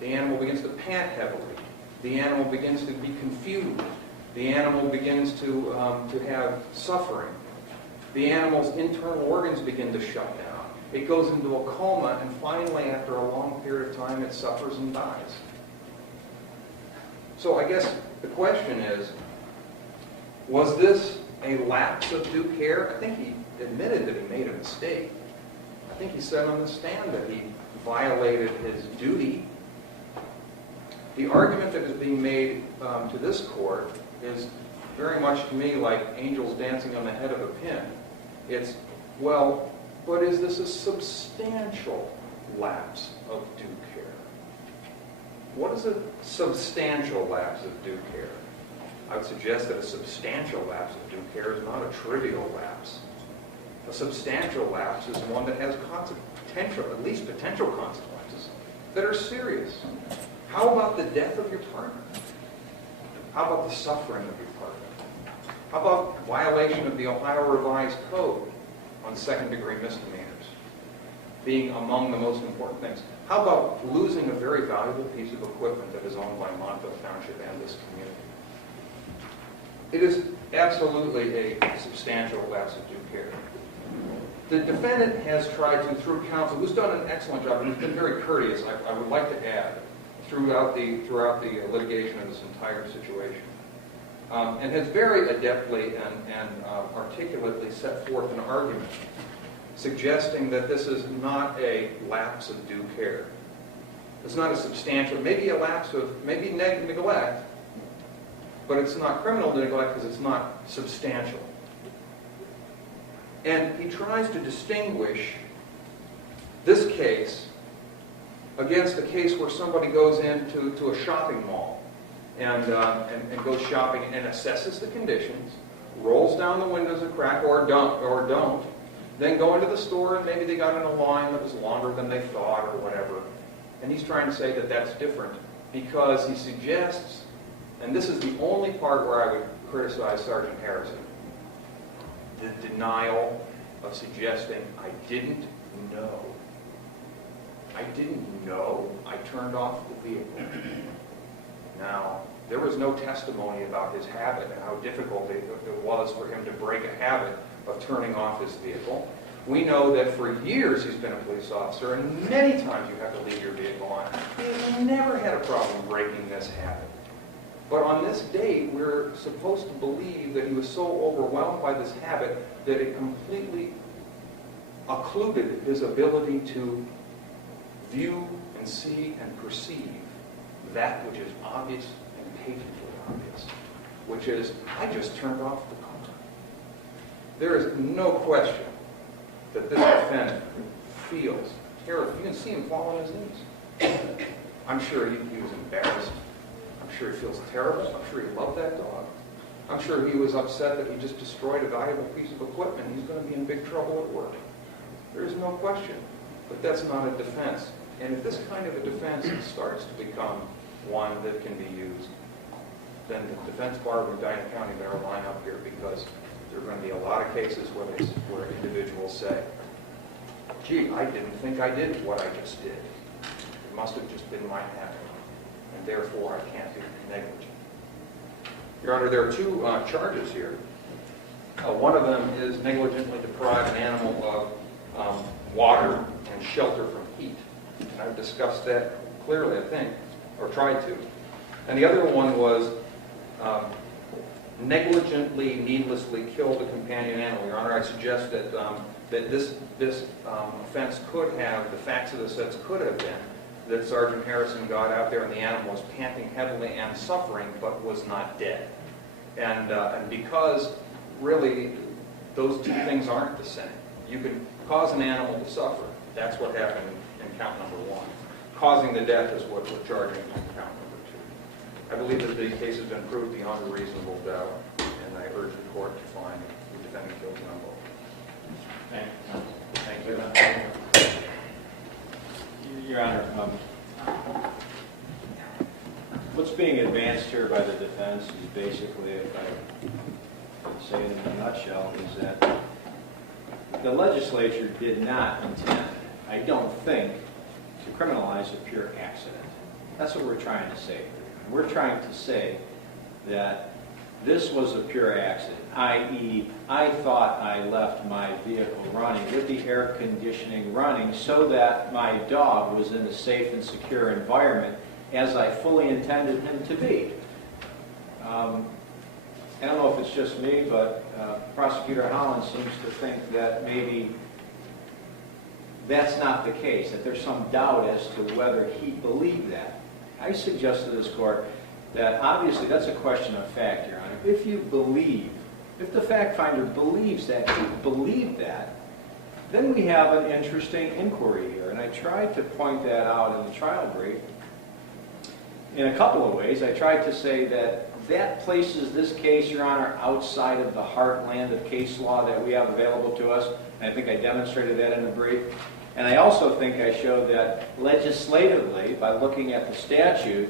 The animal begins to pant heavily. The animal begins to be confused. The animal begins to have suffering. The animal's internal organs begin to shut down. It goes into a coma, and finally, after a long period of time, it suffers and dies. So I guess the question is, was this a lapse of due care? I think he admitted that he made a mistake. I think he said on the stand that he violated his duty. The argument that is being made to this court is very much to me like angels dancing on the head of a pin. It's, well, but is this a substantial lapse of due care? What is a substantial lapse of due care? I would suggest that a substantial lapse of due care is not a trivial lapse. A substantial lapse is one that has at least potential consequences that are serious. How about the death of your partner? How about the suffering of your partner? How about violation of the Ohio Revised Code on second-degree misdemeanors being among the most important things? How about losing a very valuable piece of equipment that is owned by Montville Township and this community? It is absolutely a substantial lapse of due care. The defendant has tried to, through counsel, who's done an excellent job and who's been very courteous, I would like to add, throughout the litigation of this entire situation, and has very adeptly and articulately set forth an argument suggesting that this is not a lapse of due care. It's not a substantial, maybe a lapse of, maybe neglect, but it's not criminal neglect because it's not substantial. And he tries to distinguish this case against a case where somebody goes into a shopping mall and goes shopping and assesses the conditions, rolls down the windows a crack or don't, then go into the store and maybe they got in a line that was longer than they thought or whatever. And he's trying to say that that's different because he suggests, and this is the only part where I would criticize Sergeant Harrison, the denial of suggesting, I didn't know. I didn't know I turned off the vehicle. Now, there was no testimony about his habit and how difficult it was for him to break a habit of turning off his vehicle. We know that for years he's been a police officer, and many times you have to leave your vehicle on. He's never had a problem breaking this habit. But on this date, we're supposed to believe that he was so overwhelmed by this habit that it completely occluded his ability to view and see and perceive that which is obvious and patently obvious, which is, I just turned off the car. There is no question that this defendant feels, here, you can see him fall on his knees. I'm sure he was embarrassed. I'm sure he feels terrible. I'm sure he loved that dog. I'm sure he was upset that he just destroyed a valuable piece of equipment. He's going to be in big trouble at work. There is no question. But that's not a defense. And if this kind of a defense starts to become one that can be used, then the defense bar of Medina County better line up here because there are going to be a lot of cases where individuals say, gee, I didn't think I did what I just did. It must have just been my habit. And therefore, I can't be negligent. Your Honor, there are two charges here. One of them is negligently deprive an animal of water and shelter from heat. And I've discussed that clearly, I think, or tried to. And the other one was negligently, needlessly killed a companion animal. Your Honor, I suggest that that this offense could have, the facts of this offense could have been that Sergeant Harrison got out there and the animal was panting heavily and suffering, but was not dead. And because really those two things aren't the same. You can cause an animal to suffer. That's what happened in count number 1. Causing the death is what we're charging in count number 2. I believe that the case has been proved beyond a reasonable doubt, and I urge the court to find the defendant guilty on both. Thank you. Your Honor, what's being advanced here by the defense is basically, if I could say it in a nutshell, is that the legislature did not intend, I don't think, to criminalize a pure accident. That's what we're trying to say. We're trying to say that this was a pure accident, i.e., I thought I left my vehicle running with the air conditioning running so that my dog was in a safe and secure environment as I fully intended him to be. I don't know if it's just me, but Prosecutor Holland seems to think that maybe that's not the case, that there's some doubt as to whether he believed that. I suggest to this court that obviously that's a question of fact, Your Honor. If you believe, if the fact finder believes that he believed that, then we have an interesting inquiry here. And I tried to point that out in the trial brief in a couple of ways. I tried to say that that places this case, Your Honor, outside of the heartland of case law that we have available to us. And I think I demonstrated that in the brief. And I also think I showed that legislatively, by looking at the statute,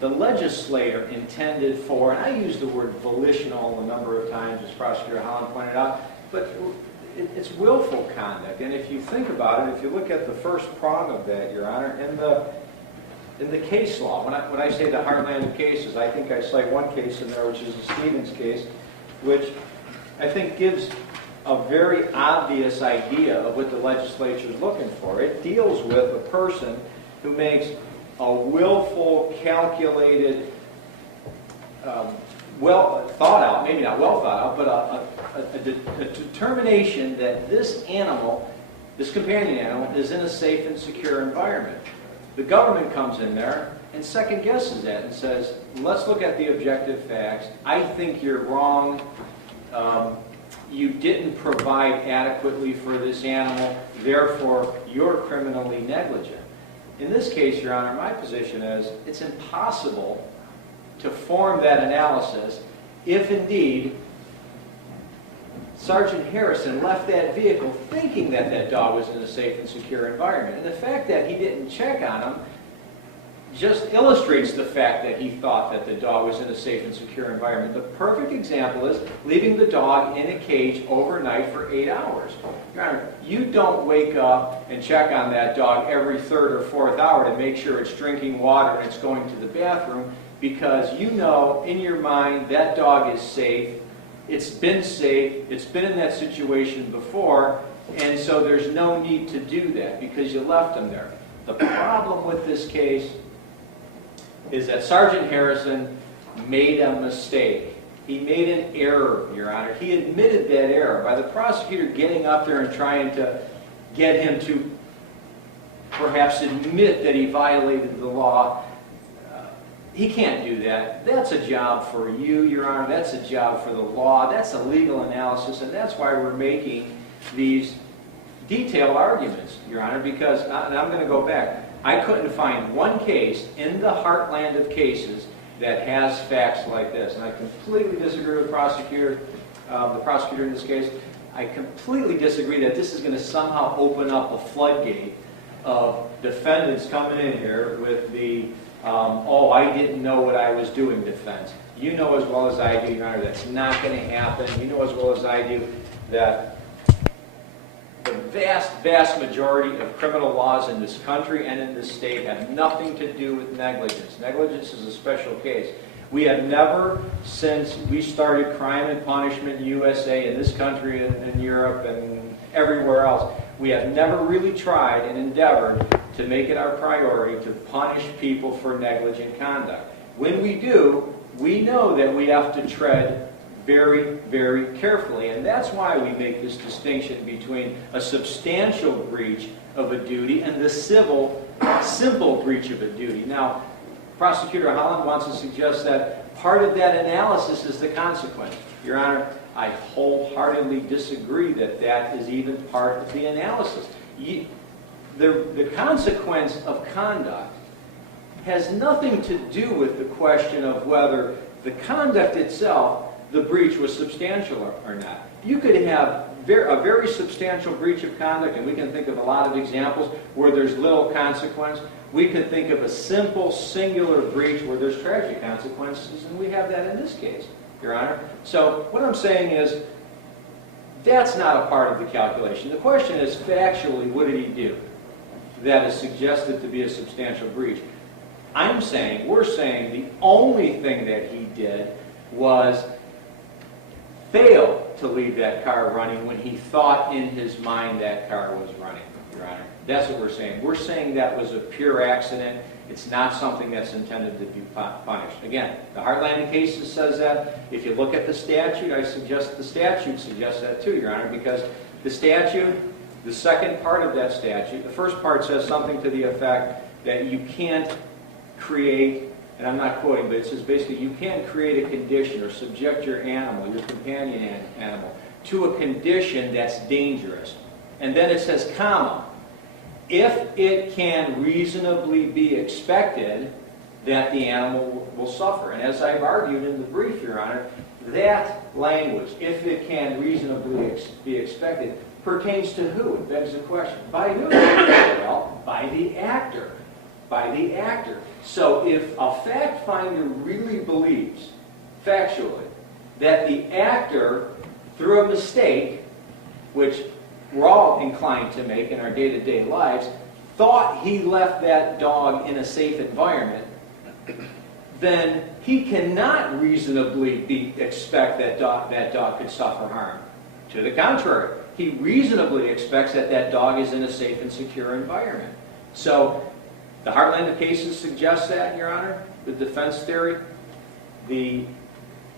the legislator intended for, and I used the word volitional a number of times, as Prosecutor Holland pointed out, but it's willful conduct. And if you think about it, if you look at the first prong of that, Your Honor, in the case law, when I say the heartland of cases, I think I cite one case in there, which is the Stevens case, which I think gives a very obvious idea of what the legislature is looking for. It deals with a person who makes a willful, calculated, well thought out, maybe not well thought out, but a determination that this animal, this companion animal, is in a safe and secure environment. The government comes in there and second guesses that and says, let's look at the objective facts. I think you're wrong. You didn't provide adequately for this animal, therefore you're criminally negligent. In this case, Your Honor, my position is it's impossible to form that analysis if indeed Sergeant Harrison left that vehicle thinking that that dog was in a safe and secure environment. And the fact that he didn't check on him just illustrates the fact that he thought that the dog was in a safe and secure environment. The perfect example is leaving the dog in a cage overnight for 8 hours. Your Honor, you don't wake up and check on that dog every 3rd or 4th hour to make sure it's drinking water and it's going to the bathroom, because you know in your mind that dog is safe, it's been in that situation before, and so there's no need to do that because you left him there. The problem with this case is that Sergeant Harrison made a mistake. He made an error, Your Honor. He admitted that error by the prosecutor getting up there and trying to get him to perhaps admit that he violated the law. He can't do that. That's a job for you, Your Honor. That's a job for the law. That's a legal analysis, and that's why we're making these detailed arguments, Your Honor, because, and I'm going to go back, I couldn't find one case in the heartland of cases that has facts like this. And I completely disagree with the prosecutor in this case. I completely disagree that this is going to somehow open up a floodgate of defendants coming in here with the, oh, I didn't know what I was doing defense. You know as well as I do, Your Honor, that's not going to happen. You know as well as I do that the vast, vast majority of criminal laws in this country and in this state have nothing to do with negligence. Negligence is a special case. We have never, since we started Crime and Punishment USA in this country and in Europe and everywhere else, we have never really tried and endeavored to make it our priority to punish people for negligent conduct. When we do, we know that we have to tread very, very carefully, and that's why we make this distinction between a substantial breach of a duty and the simple breach of a duty. Now, Prosecutor Holland wants to suggest that part of that analysis is the consequence. Your Honor, I wholeheartedly disagree that that is even part of the analysis. The consequence of conduct has nothing to do with the question of whether the conduct itself, the breach, was substantial or not. You could have a very substantial breach of conduct, and we can think of a lot of examples where there's little consequence. We could think of a simple, singular breach where there's tragic consequences, and we have that in this case, Your Honor. So what I'm saying is, that's not a part of the calculation. The question is, factually, what did he do that is suggested to be a substantial breach? We're saying the only thing that he did was fail to leave that car running when he thought in his mind that car was running, Your Honor. That's what we're saying. We're saying that was a pure accident. It's not something that's intended to be punished. Again, the Heartland case says that. If you look at the statute, I suggest the statute suggests that too, Your Honor, because the statute, the second part of that statute, the first part says something to the effect that you can't create, and I'm not quoting, but it says basically you can't create a condition or subject your animal, your companion animal, to a condition that's dangerous. And then it says, comma, if it can reasonably be expected that the animal will suffer. And as I've argued in the brief, Your Honor, that language, if it can reasonably be expected, pertains to who? It begs the question. By who? Well, by the actor. By the actor. So if a fact finder really believes, factually, that the actor, through a mistake, which we're all inclined to make in our day-to-day lives, thought he left that dog in a safe environment, then he cannot reasonably expect that dog could suffer harm. To the contrary, he reasonably expects that that dog is in a safe and secure environment. So the Heartland of cases suggests that, Your Honor, the defense theory. The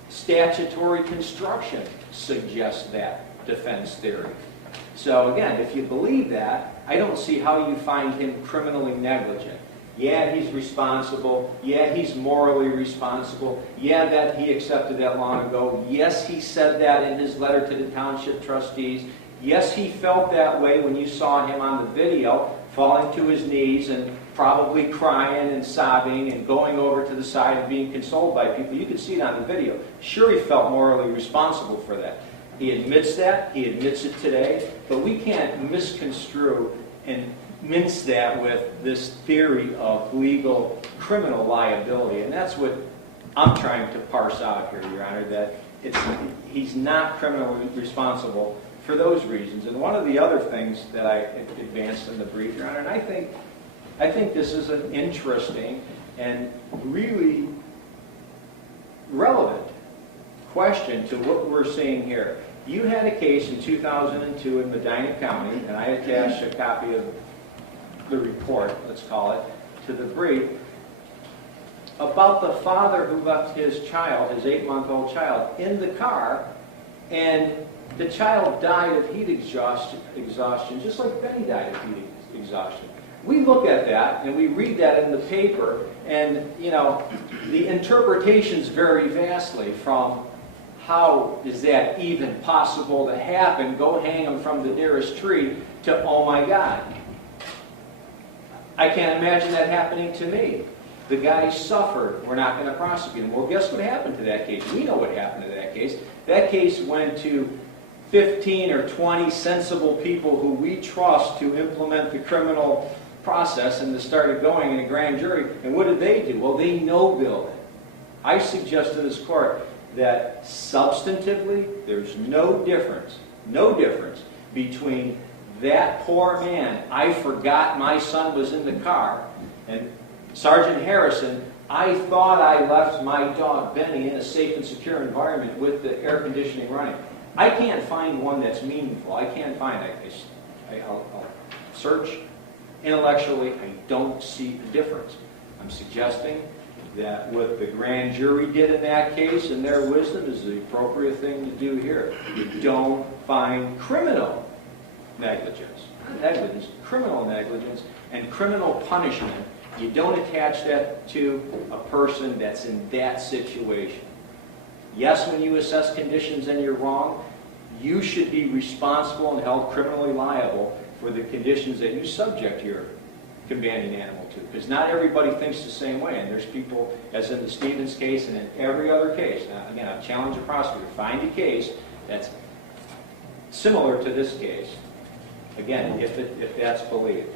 statutory construction suggests that defense theory. So again, if you believe that, I don't see how you find him criminally negligent. Yeah, he's responsible. Yeah, he's morally responsible. Yeah, that he accepted that long ago. Yes, he said that in his letter to the township trustees. Yes, he felt that way when you saw him on the video, falling to his knees and probably crying and sobbing and going over to the side and being consoled by people. You can see it on the video. Sure, he felt morally responsible for that. He admits that. He admits it today. But we can't misconstrue and mince that with this theory of legal criminal liability. And that's what I'm trying to parse out here, Your Honor, that he's not criminally responsible for those reasons. And one of the other things that I advanced in the brief, Your Honor, and I think this is an interesting and really relevant question to what we're seeing here. You had a case in 2002 in Medina County, and I attached a copy of the report, let's call it, to the brief, about the father who left his child, his 8-month-old child, in the car, and the child died of heat exhaustion, just like Benny died of heat exhaustion. We look at that, and we read that in the paper, and, you know, the interpretations vary vastly from how is that even possible to happen, go hang him from the nearest tree, to, oh my God. I can't imagine that happening to me. The guy suffered. We're not going to prosecute him. Well, guess what happened to that case? We know what happened to that case. That case went to 15 or 20 sensible people who we trust to implement the criminal process, and they started going in a grand jury. And what did they do? Well, they no-billed it. I suggest to this court that substantively there's no difference between that poor man, I forgot my son was in the car, and Sergeant Harrison, I thought I left my dog Benny in a safe and secure environment with the air conditioning running. I can't find one that's meaningful. I can't find it. I'll search Intellectually, I don't see a difference. I'm suggesting that what the grand jury did in that case, in their wisdom, is the appropriate thing to do here. You don't find criminal negligence. Not negligence, criminal negligence, and criminal punishment. You don't attach that to a person that's in that situation. Yes, when you assess conditions and you're wrong, you should be responsible and held criminally liable for the conditions that you subject your companion animal to. Because not everybody thinks the same way. And there's people, as in the Stevens case and in every other case. Now, again, I've challenged the prosecutor. Find a case that's similar to this case. Again, if that's believed.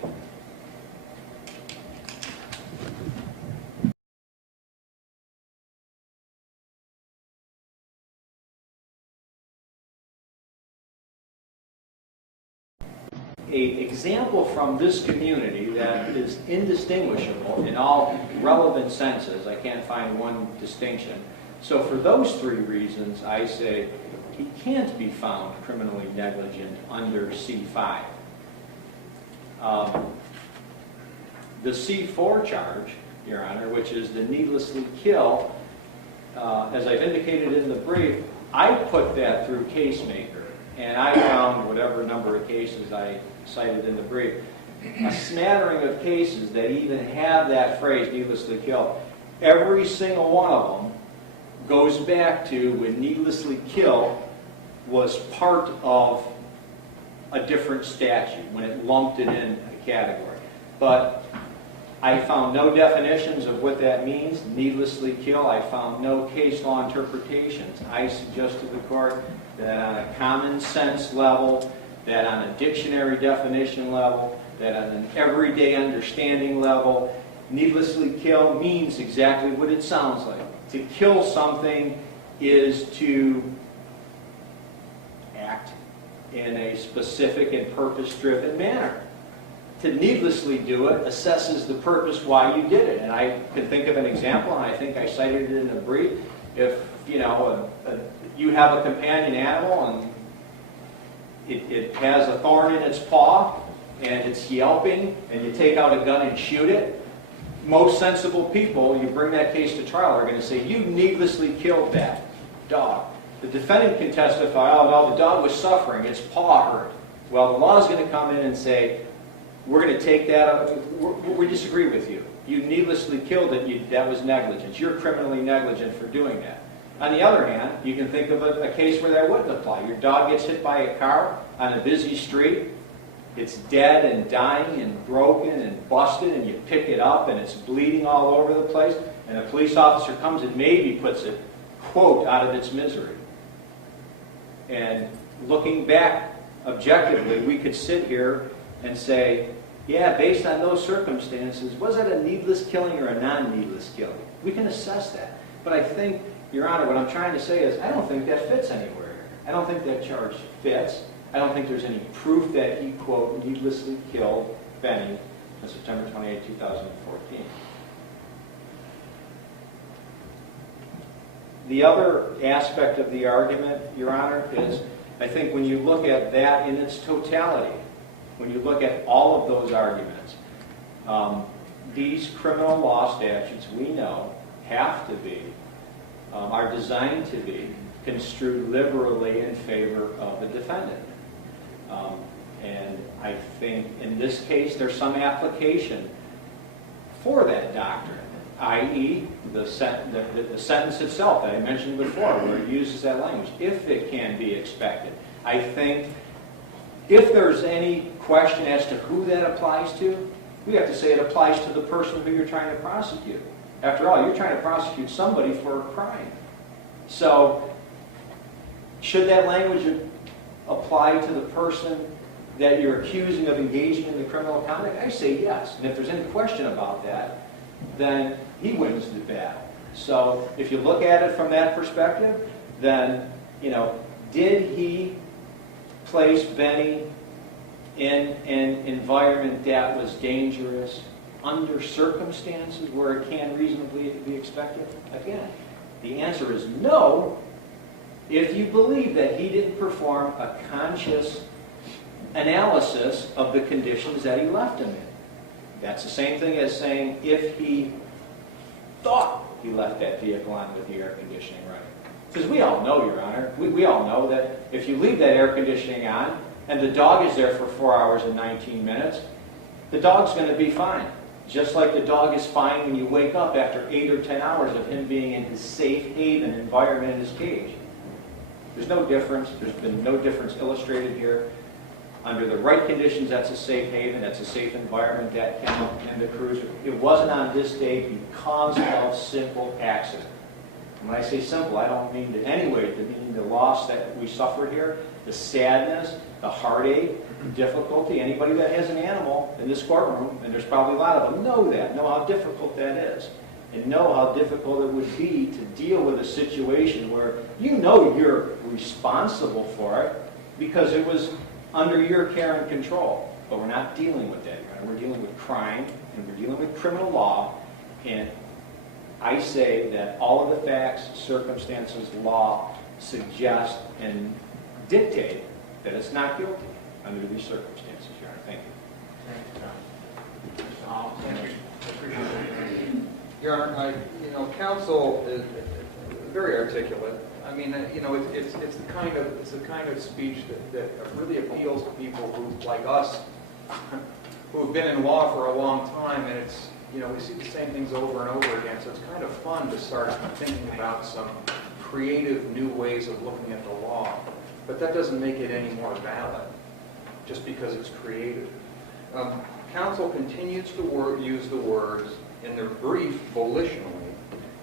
An example from this community that is indistinguishable in all relevant senses. I can't find one distinction. So for those three reasons, I say he can't be found criminally negligent under C5. The C4 charge, Your Honor, which is the needlessly kill, as I've indicated in the brief, I put that through Casemaker, and I found whatever number of cases I cited in the brief, a smattering of cases that even have that phrase, needlessly kill. Every single one of them goes back to when needlessly kill was part of a different statute, when it lumped it in a category. But I found no definitions of what that means, needlessly kill. I found no case law interpretations. I suggest to the court that on a common sense level, that on a dictionary definition level, that on an everyday understanding level, needlessly kill means exactly what it sounds like. To kill something is to act in a specific and purpose-driven manner. To needlessly do it assesses the purpose why you did it. And I can think of an example, and I think I cited it in a brief. If, you know, you have a companion animal and it has a thorn in its paw and it's yelping, and you take out a gun and shoot it, most sensible people, you bring that case to trial, are going to say, you needlessly killed that dog. The defendant can testify, oh no, the dog was suffering, its paw hurt. Well, the law is going to come in and say, we're going to take that up, we disagree with you. You needlessly killed it, that was negligence. You're criminally negligent for doing that. On the other hand, you can think of a case where that wouldn't apply. Your dog gets hit by a car on a busy street. It's dead and dying and broken and busted, and you pick it up and it's bleeding all over the place, and a police officer comes and maybe puts it, quote, out of its misery. And looking back objectively, we could sit here and say, yeah, based on those circumstances, was it a needless killing or a non-needless killing? We can assess that. But I think, Your Honor, what I'm trying to say is I don't think that fits anywhere here. I don't think that charge fits. I don't think there's any proof that he, quote, needlessly killed Benny on September 28, 2014. The other aspect of the argument, Your Honor, is I think when you look at that in its totality, when you look at all of those arguments, these criminal law statutes, we know, have to be, are designed to be construed liberally in favor of the defendant. And I think in this case there's some application for that doctrine, i.e. the sentence itself that I mentioned before, where it uses that language, if it can be expected. I think if there's any question as to who that applies to, we have to say it applies to the person who you're trying to prosecute. After all, you're trying to prosecute somebody for a crime. So, should that language apply to the person that you're accusing of engaging in the criminal conduct? I say yes. And if there's any question about that, then he wins the battle. So, if you look at it from that perspective, then, you know, did he place Benny in an environment that was dangerous under circumstances where it can reasonably be expected? Again, the answer is no, if you believe that he didn't perform a conscious analysis of the conditions that he left him in. That's the same thing as saying if he thought he left that vehicle on with the air conditioning running. Because we all know, Your Honor, we all know that if you leave that air conditioning on and the dog is there for 4 hours and 19 minutes, the dog's going to be fine. Just like the dog is fine when you wake up after 8 or 10 hours of him being in his safe haven environment in his cage. There's no difference. There's been no difference illustrated here. Under the right conditions, that's a safe haven, that's a safe environment, that kennel and the cruiser. It wasn't on this day because of simple accident. And when I say simple, I don't mean in any way to mean the loss that we suffered here, the sadness, the heartache, difficulty. Anybody that has an animal in this courtroom, and there's probably a lot of them, know how difficult that is. And know how difficult it would be to deal with a situation where you know you're responsible for it because it was under your care and control. But we're not dealing with that. We're dealing with crime, and we're dealing with criminal law. And I say that all of the facts, circumstances, law suggest and dictate that it's not guilty under these circumstances, Your Honor. Thank you. Thank you. Appreciate it. Your Honor, counsel is very articulate. I mean, it's the kind of speech that really appeals to people who, like us, who have been in law for a long time, and it's, we see the same things over and over again. So it's kind of fun to start thinking about some creative new ways of looking at the law. But that doesn't make it any more valid, just because it's creative. Counsel continues to use the words in their brief volitionally,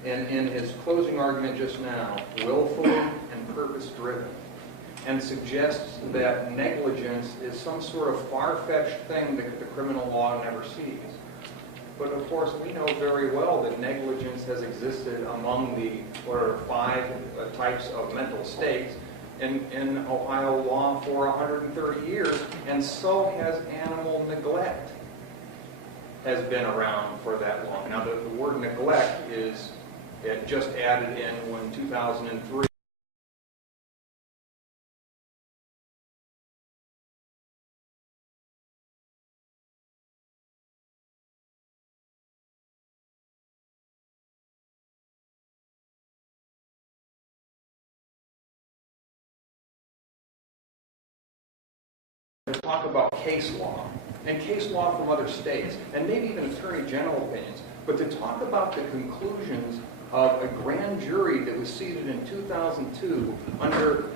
and in his closing argument just now, willfully and purpose-driven, and suggests that negligence is some sort of far-fetched thing that the criminal law never sees. But of course, we know very well that negligence has existed among the 5 types of mental states in Ohio law for 130 years, and so has animal neglect has been around for that long. Now, the word neglect is just added in when 2003. Talk about case law and case law from other states and maybe even attorney general opinions, but to talk about the conclusions of a grand jury that was seated in 2002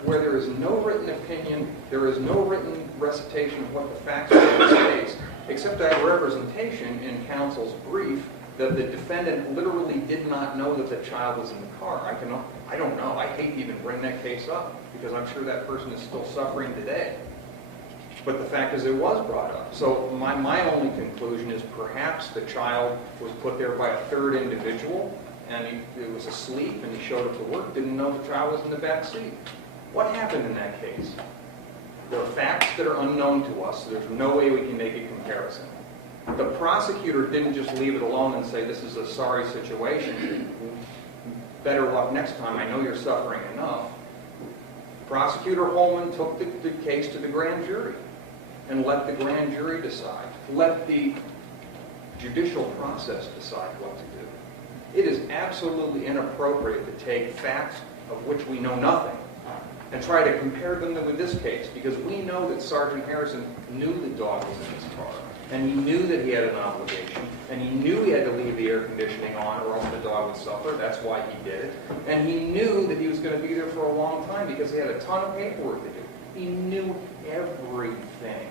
where there is no written opinion, there is no written recitation of what the facts were in this case, except I have representation in counsel's brief that the defendant literally did not know that the child was in the car. I don't know. I hate to even bring that case up because I'm sure that person is still suffering today. But the fact is it was brought up. So my only conclusion is perhaps the child was put there by a third individual and he was asleep and he showed up to work, didn't know the child was in the back seat. What happened in that case? There are facts that are unknown to us, so there's no way we can make a comparison. The prosecutor didn't just leave it alone and say this is a sorry situation. Better luck next time. I know you're suffering enough. Prosecutor Holman took the case to the grand jury and let the grand jury decide. Let the judicial process decide what to do. It is absolutely inappropriate to take facts of which we know nothing and try to compare them with this case, because we know that Sergeant Harrison knew the dog was in his car, and he knew that he had an obligation, and he knew he had to leave the air conditioning on or else the dog would suffer. That's why he did it. And he knew that he was going to be there for a long time because he had a ton of paperwork to do. He knew everything.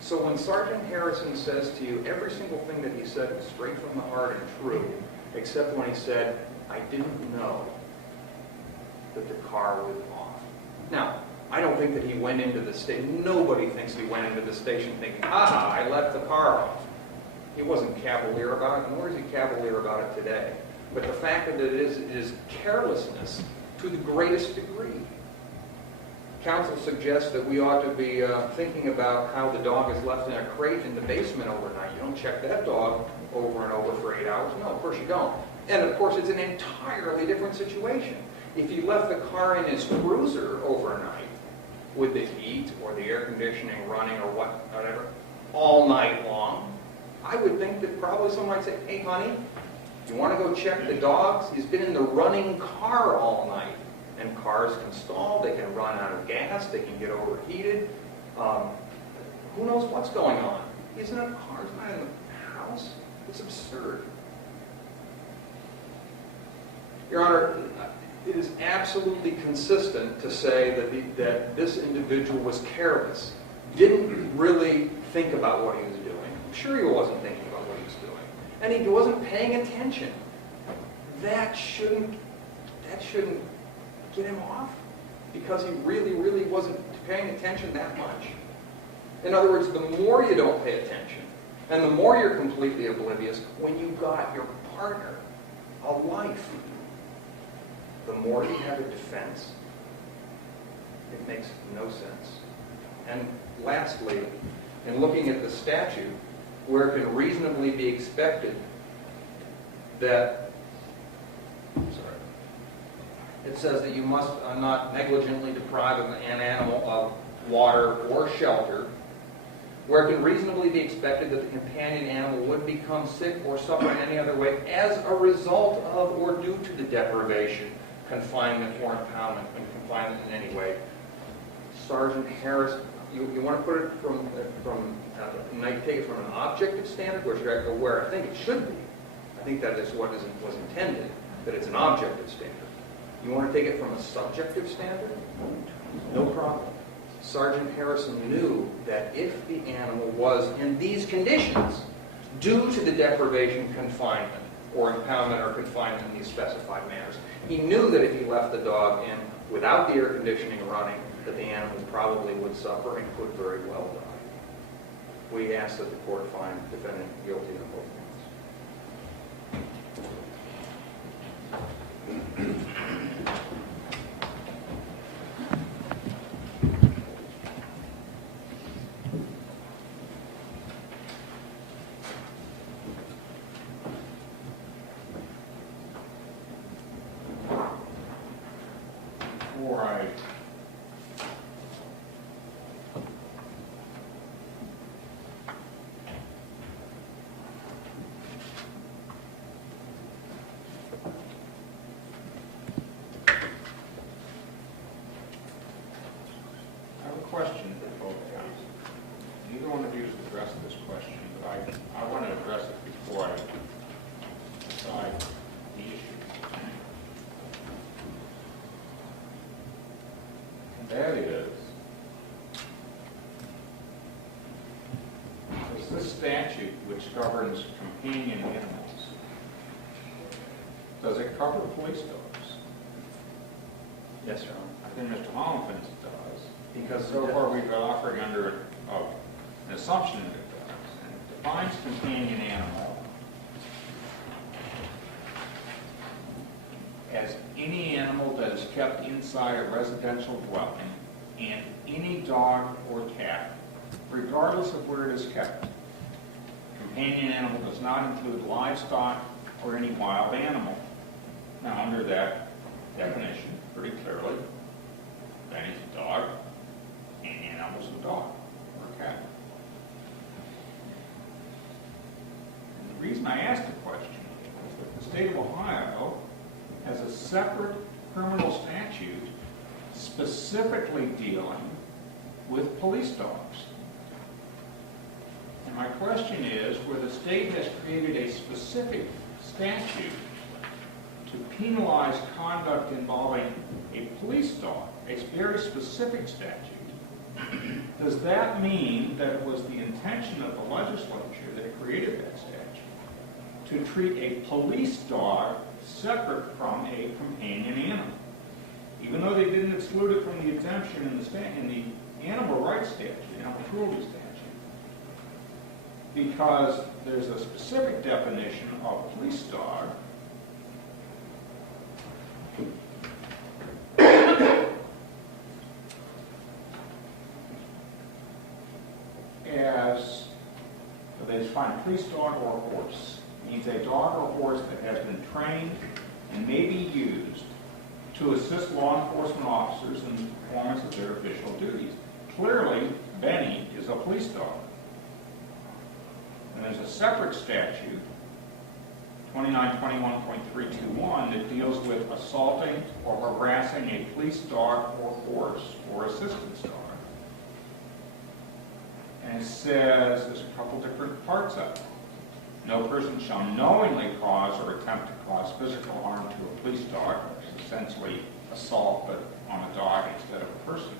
So when Sergeant Harrison says to you, every single thing that he said was straight from the heart and true, except when he said, I didn't know that the car was off. Now, I don't think that he went into the station. Nobody thinks he went into the station thinking, ah, I left the car off. He wasn't cavalier about it, nor is he cavalier about it today. But the fact that it is carelessness to the greatest degree. Counsel suggests that we ought to be thinking about how the dog is left in a crate in the basement overnight. You don't check that dog over and over for 8 hours. No, of course you don't. And of course it's an entirely different situation. If you left the car in his cruiser overnight with the heat or the air conditioning running or whatever all night long, I would think that probably someone might say, hey honey, you want to go check the dogs? He's been in the running car all night. And cars can stall, they can run out of gas, they can get overheated. Who knows what's going on? He's in a car, he's not in the house. It's absurd. Your Honor, it is absolutely consistent to say that this individual was careless, didn't really think about what he was doing. I'm sure he wasn't thinking about what he was doing. And he wasn't paying attention. That shouldn't get him off, because he really wasn't paying attention that much. In other words, the more you don't pay attention, and the more you're completely oblivious, when you've got your partner, a life, the more you have a defense. It makes no sense. And lastly, in looking at the statute, where it can reasonably be expected that, it says that you must not negligently deprive an animal of water or shelter, where it can reasonably be expected that the companion animal would become sick or suffer in any other way as a result of or due to the deprivation, confinement, or impoundment, and confinement in any way. Sergeant Harris, you want to put it you might take it from an objective standard, where I think it should be. I think that is what was intended, that it's an objective standard. You want to take it from a subjective standard? No problem. Sergeant Harrison knew that if the animal was in these conditions, due to the deprivation, confinement, or impoundment or confinement in these specified manners, he knew that if he left the dog in without the air conditioning running, that the animal probably would suffer and could very well die. We ask that the court find the defendant guilty of both counts. Before I have a question for both counsel. Neither one of you has addressed this question, but I want to address it before I decide the issue. And that is, does this statute, which governs companion animals, does it cover police dogs? Yes, sir. I think Mr. Holland thinks it does. Because So far, we've been offering under an assumption that it does. And it defines companion animal as any animal that is kept inside a residential dwelling, and any dog or cat, regardless of where it is kept. Companion animal does not include livestock or any wild animal. Now, under that definition, pretty clearly, Benny's a dog, companion animal's a dog or a cat. And the reason I asked the question is that the state of Ohio has a separate criminal statute specifically dealing with police dogs. And my question is, where the state has created a specific statute to penalize conduct involving a police dog, a very specific statute, does that mean that it was the intention of the legislature that created that statute to treat a police dog separate from a companion animal? Even though they didn't exclude it from the exemption in the animal rights statute, animal cruelty statute, because there's a specific definition of police dog as they define police dog or horse. It means a dog or horse that has been trained and may be used to assist law enforcement officers in the performance of their official duties. Clearly, Benny is a police dog. And there's a separate statute, 2921.321, that deals with assaulting or harassing a police dog or horse or assistance dog. And it says, there's a couple different parts of it. No person shall knowingly cause or attempt to cause physical harm to a police dog, which is essentially assault but on a dog instead of a person.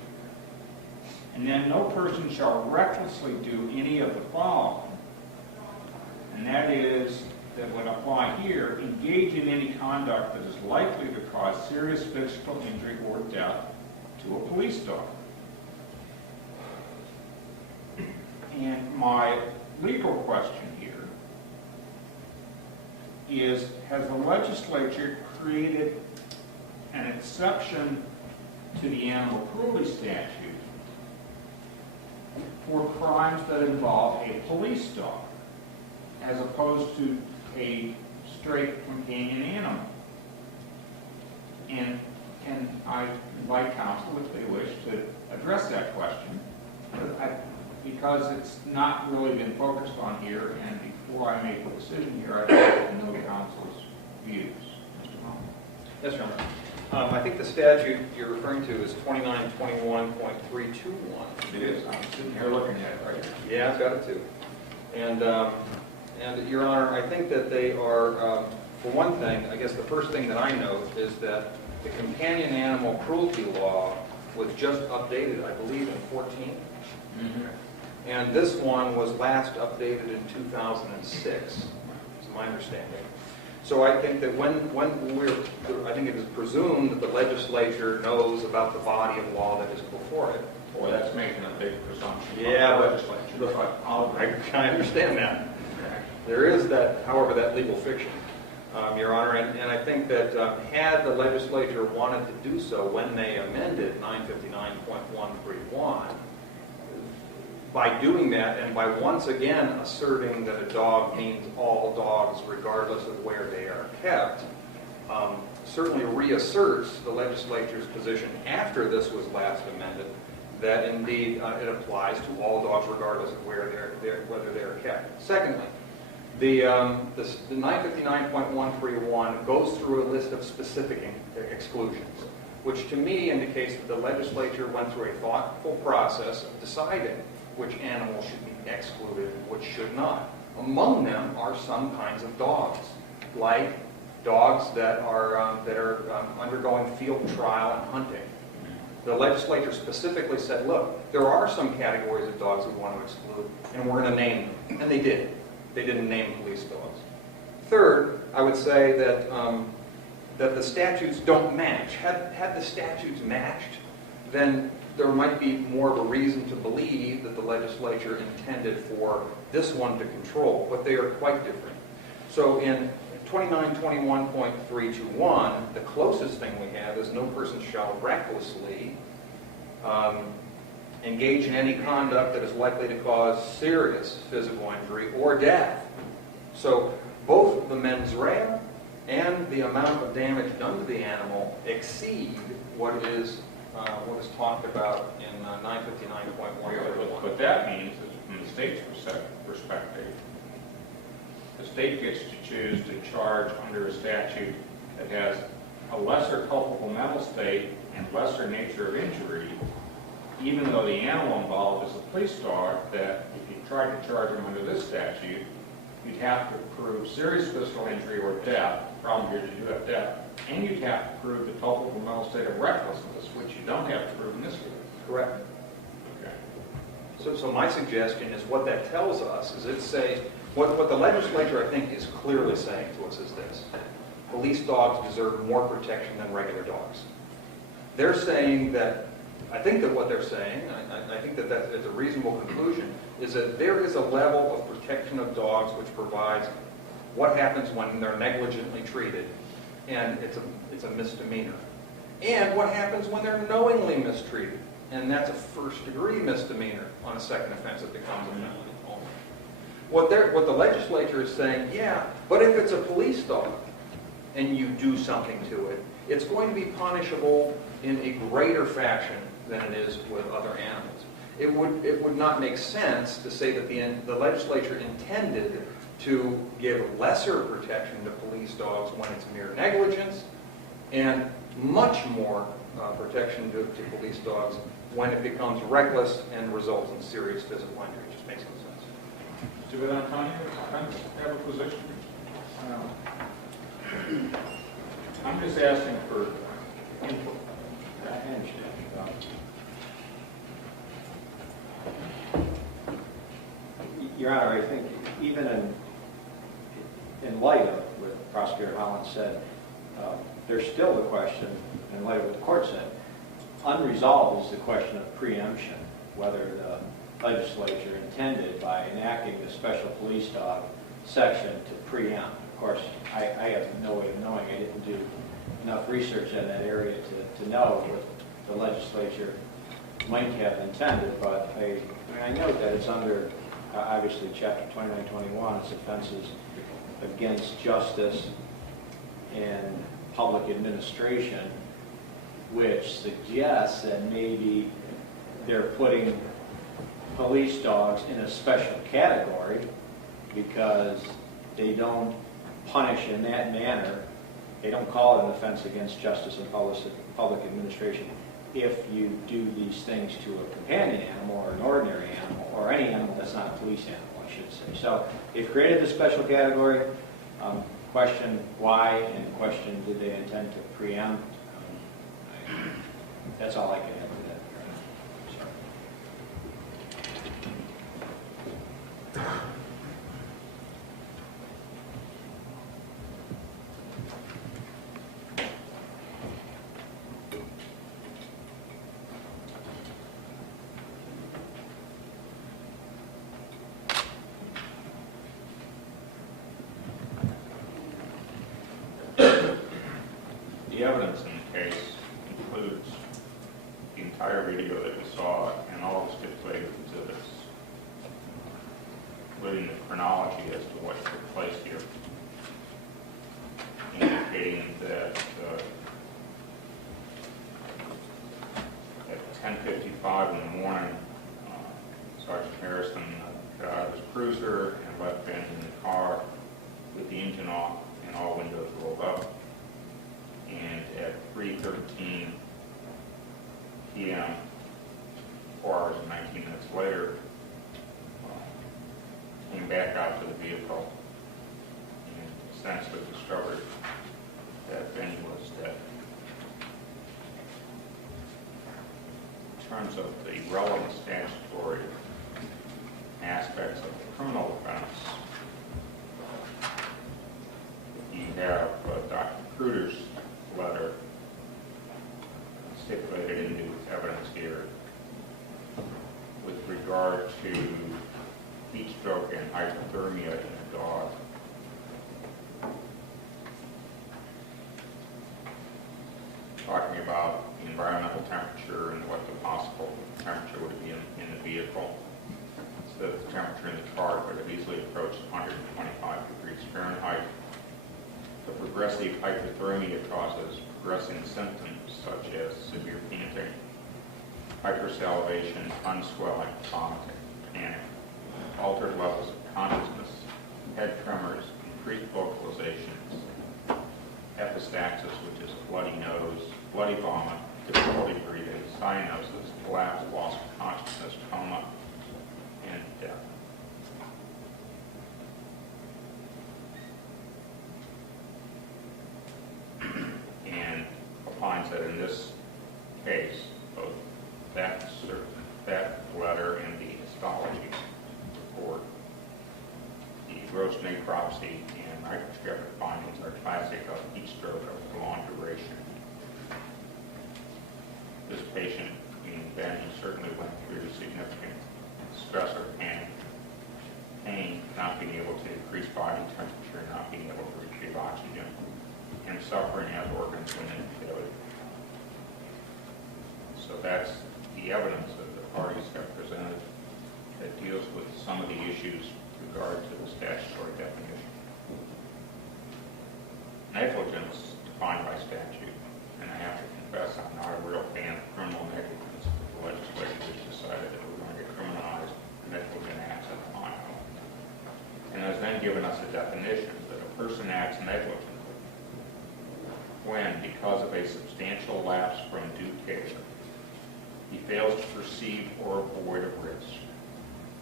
And then no person shall recklessly do any of the following. And that is, that would apply here, engage in any conduct that is likely to cause serious physical injury or death to a police dog. And my legal question here is, has the legislature created an exception to the animal cruelty statute for crimes that involve a police dog, as opposed to a straight companion animal? And I invite counsel, if they wish, to address that question, because it's not really been focused on here, and before I make a decision here, I'd like to know counsel's views. Mr. Mullins. Yes, Your Honor. I think the statute you're referring to is 2921.321. It is. I'm sitting here looking at it right now. Yeah, I've got it too. And Your Honor, I think that they are, for one thing, I guess the first thing that I note is that the companion animal cruelty law was just updated, I believe, in 2014. And this one was last updated in 2006, is my understanding. So I think that I think it is presumed that the legislature knows about the body of law that is before it. Boy, that's making a big presumption. Yeah, but legislature. I understand that. There is that, however, that legal fiction, Your Honor, and I think that had the legislature wanted to do so when they amended 959.131, by doing that and by once again asserting that a dog means all dogs regardless of where they are kept, certainly reasserts the legislature's position after this was last amended that indeed it applies to all dogs regardless of whether they are kept. Secondly, the 959.131 goes through a list of specific exclusions, which to me indicates that the legislature went through a thoughtful process of deciding which animals should be excluded and which should not. Among them are some kinds of dogs, like dogs that are undergoing field trial and hunting. The legislature specifically said, look, there are some categories of dogs we want to exclude, and we're going to name them. And they did. They didn't name police dogs. Third, I would say that that the statutes don't match. Had the statutes matched, then there might be more of a reason to believe that the legislature intended for this one to control, but they are quite different. So in 2921.321, the closest thing we have is no person shall recklessly engage in any conduct that is likely to cause serious physical injury or death. So both the mens rea and the amount of damage done to the animal exceed what is talked about in 959.131. What that means is, from the state's perspective, the state gets to choose to charge under a statute that has a lesser culpable mental state and lesser nature of injury, even though the animal involved is a police dog, that if you tried to charge him under this statute, you'd have to prove serious physical injury or death. The problem here is you do have death. And you'd have to prove the culpable mental state of recklessness, which you don't have to prove in this case. Correct. Okay. So my suggestion is what that tells us is it's saying, what the legislature I think is clearly saying to us is this: police dogs deserve more protection than regular dogs. They're saying that, I think that what they're saying, I think that is a reasonable conclusion, is that there is a level of protection of dogs which provides what happens when they're negligently treated, and it's a misdemeanor. And what happens when they're knowingly mistreated, and that's a first-degree misdemeanor. On a second offense, it becomes a felony. What the legislature is saying, yeah, but if it's a police dog and you do something to it, it's going to be punishable in a greater fashion than it is with other animals. it would not make sense to say that the legislature intended to give lesser protection to police dogs when it's mere negligence, and much more protection to police dogs when it becomes reckless and results in serious physical injury. It just makes no sense. Mr. Valentini, have a position? I'm just asking for input. I understand. Your Honor, I think even in light of what Prosecutor Holland said, there's still the question, in light of what the court said, unresolved is the question of preemption, whether the legislature intended by enacting the special police dog section to preempt. Of course, I have no way of knowing. I didn't do enough research in that area to know what the legislature might have intended, but I note that it's under, obviously, Chapter 2921, it's offenses against justice and public administration, which suggests that maybe they're putting police dogs in a special category because they don't punish in that manner. They don't call it an offense against justice and public administration if you do these things to a companion animal or an ordinary animal or any animal that's not a police animal, I should say. So they've created this special category. Question why, and question did they intend to preempt. That's all I can add to that. Sorry. The evidence in the case includes the entire video that we saw and all the stipulated exhibits, including the chronology as to what took place here, indicating that at 10:55 in the morning, Sergeant Harrison got out of his cruiser and left Ben in the car with the engine off and all windows rolled up. And at 3:13 p.m., 4 hours and 19 minutes later, came back out to the vehicle and essentially discovered that Ben was dead. In terms of the relevant statutory aspects of the criminal offense, you have Dr. Kruder's letter stipulated into evidence here with regard to heat stroke and hypothermia in a dog. Talking about the environmental temperature and what the possible temperature would be in the vehicle. So that the temperature in the car could have easily approached 125 degrees Fahrenheit. The progressive hypothermia causes progressing symptoms such as severe panting, hypersalivation, unswelling, vomiting, panic, altered levels of consciousness, head tremors, increased vocalizations, epistaxis, which is a bloody nose, bloody vomit, difficulty breathing, cyanosis, collapse, loss of consciousness, coma, and death. And opines that in this case, both that letter and the histology report, the gross necropsy and microscopic findings are classic of heat stroke of long duration. This patient, meaning Ben, certainly went through significant stress or pain, not being able to increase body temperature, not being able to retrieve oxygen, and suffering as organs when in failure. So that's the evidence that the parties have presented that deals with some of the issues with regard to the statutory definition. Negligence defined by statute, and I have to confess I'm not a real fan of criminal negligence. The legislature has decided that we're going to then given us a definition that a person acts negligently when, because of a substantial lapse from due care, he fails to perceive or avoid a risk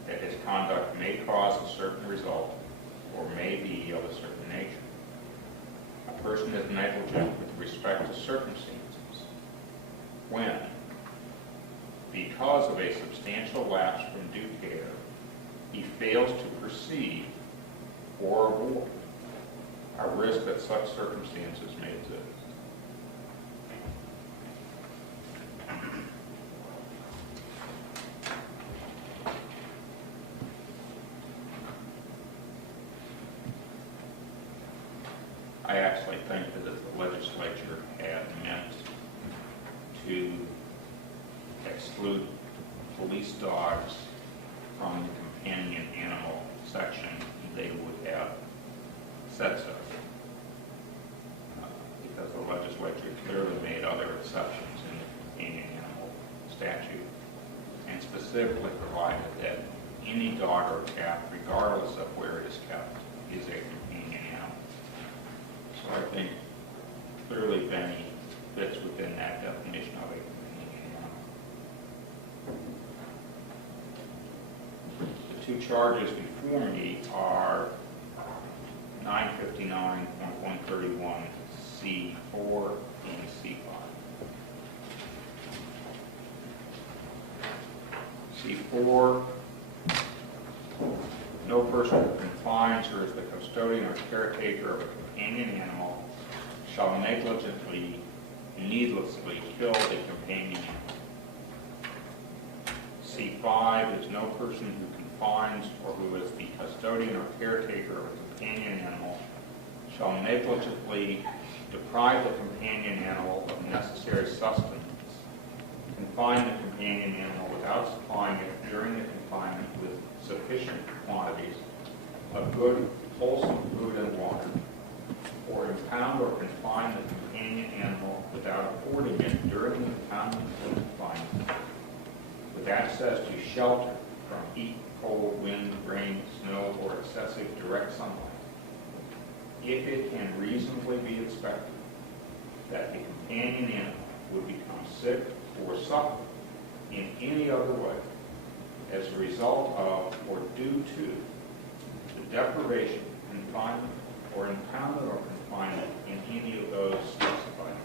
that his conduct may cause a certain result or may be of a certain nature. A person is negligent with respect to circumstances when, because of a substantial lapse from due care, he fails to perceive or avoid a risk that such circumstances may exist. I actually think that if the legislature had meant to exclude police dogs from the companion animal section, they would have said so. Because the legislature clearly made other exceptions in the companion animal statute and specifically provided that any dog or cat, regardless of where it is kept, is a companion animal. So I think clearly Benny fits within that definition of a companion animal. The two charges before me are 959.131C4 and C5. C4, no person who confines or is the custodian or caretaker of a companion animal shall negligently, needlessly kill a companion animal. C5 is no person who confines or who is the custodian or caretaker of a companion animal shall negligently deprive the companion animal of necessary sustenance, confine the companion animal without supplying it during the confinement with sufficient quantities of good, wholesome food and water, or impound or confine the companion animal without affording it during the impoundment or confinement, with access to shelter from heat, cold, wind, rain, snow, or excessive direct sunlight, if it can reasonably be expected that the companion animal would become sick or suffer in any other way as a result of or due to the deprivation, confinement, or impoundment or confinement in any of those specified.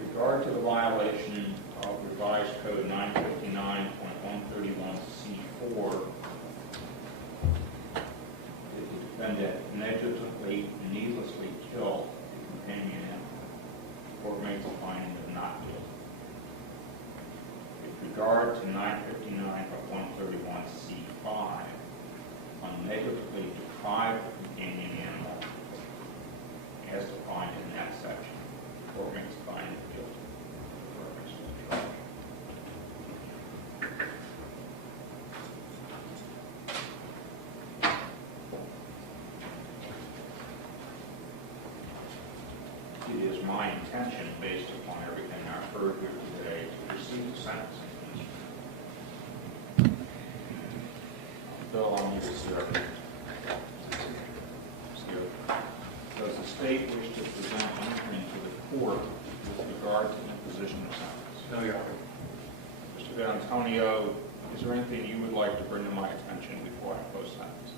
With regard to the violation of revised code 959.131C4, if the defendant negligently and needlessly killed the companion animal, the court makes a finding of not guilty. With regard to 959.131C5, on negligently deprive the companion animal, as defined in that section, the court makes a finding of guilty. It is my intention, based upon everything I've heard here today, to receive the sentence. Bill, on you, sir. Does the state wish to present anything to the court with regard to imposition of sentence? No, Your Honor. Mr. D'Antonio, is there anything you would like to bring to my attention before I close sentence?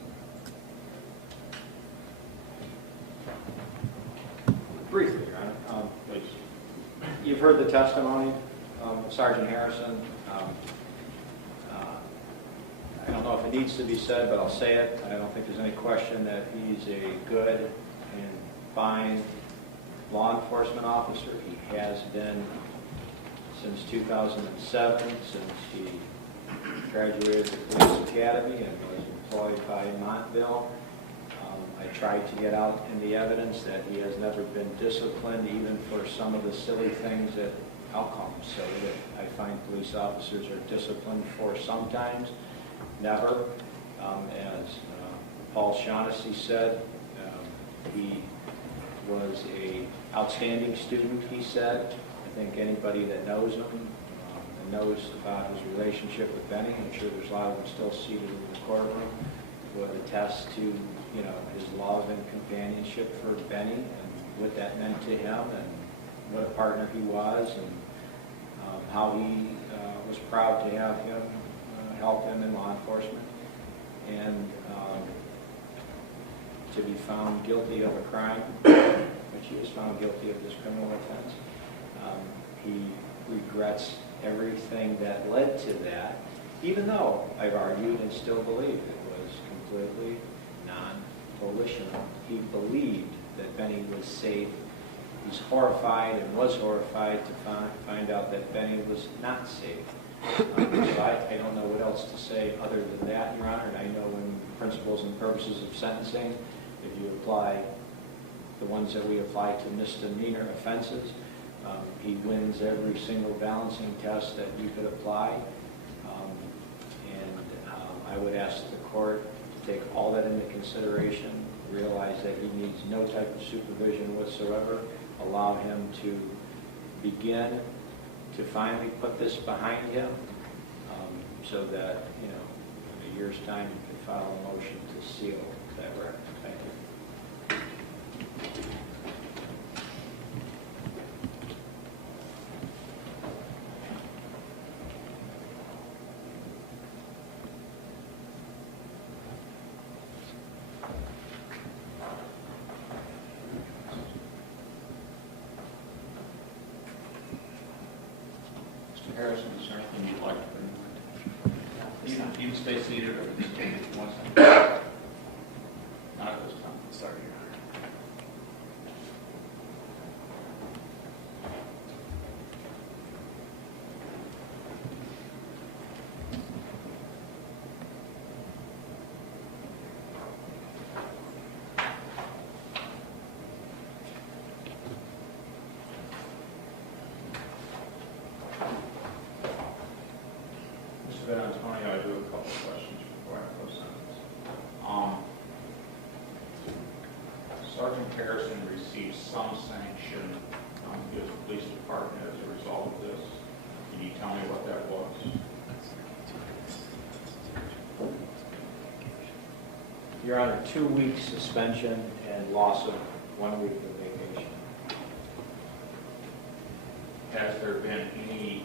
Briefly, Your Honor. Please. You've heard the testimony of Sergeant Harrison. I don't know if it needs to be said, but I'll say it. I don't think there's any question that he's a good and fine law enforcement officer. He has been since 2007, since he graduated the police academy and was employed by Montville. I tried to get out in the evidence that he has never been disciplined, even for some of the silly things that outcomes. So that I find police officers are disciplined for sometimes, never. As Paul Shaughnessy said, he was a outstanding student, he said. I think anybody that knows him and knows about his relationship with Benny, I'm sure there's a lot of them still seated in the courtroom, would attest to, you know, his love and companionship for Benny and what that meant to him and what a partner he was, and how he was proud to have him help him in law enforcement, and to be found guilty of a crime, which he was found guilty of this criminal offense. He regrets everything that led to that, even though I've argued and still believe it was completely non-volitional. He believed that Benny was safe. He's horrified and was horrified to find out that Benny was not safe. So I don't know what else to say other than that, Your Honor. And I know in principles and purposes of sentencing, if you apply the ones that we apply to misdemeanor offenses, he wins every single balancing test that you could apply. I would ask the court to take all that into consideration, realize that he needs no type of supervision whatsoever, allow him to begin to finally put this behind him, so that, you know, in a year's time you can file a motion to seal that record. Thank you. Harrison, is there anything you'd like to bring? You can stay seated or stay if you want to. Not at this time. Sorry, Your Honor. Mr. Antonio, I do have a couple of questions before I close sentence. Sergeant Harrison received some sanction from his police department as a result of this. Can you tell me what that was? Your Honor, 2 weeks suspension and loss of 1 week of vacation. Has there been any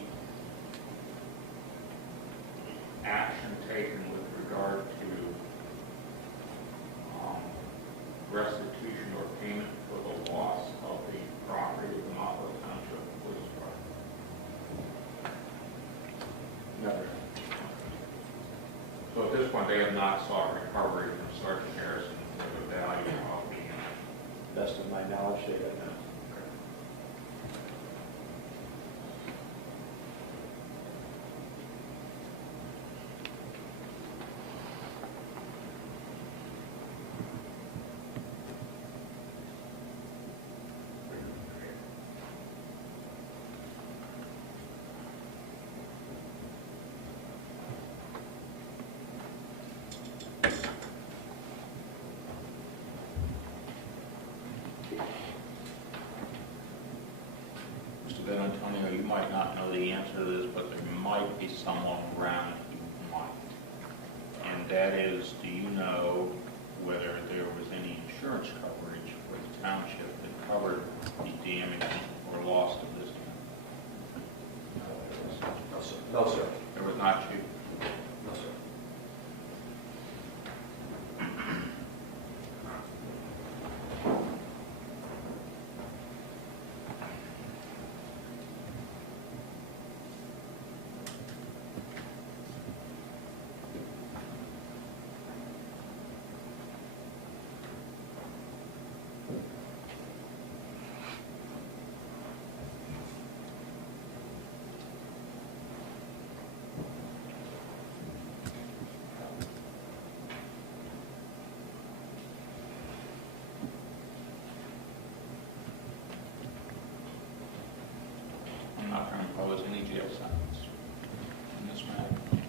action taken with regard to restitution or payment for the loss of the property of the Montville Township Police Department? Never. So at this point, they have not sought recovery from Sergeant Harrison for the value of the Best of my knowledge, they have not. Mr. Ben Antonio, you might not know the answer to this, but there might be someone around who might. And that is, do you know whether there was any insurance coverage for the township that covered the damage or loss of this town? No, sir. No, sir. There was not, Chief? No, sir. not to impose any jail sentence in this matter.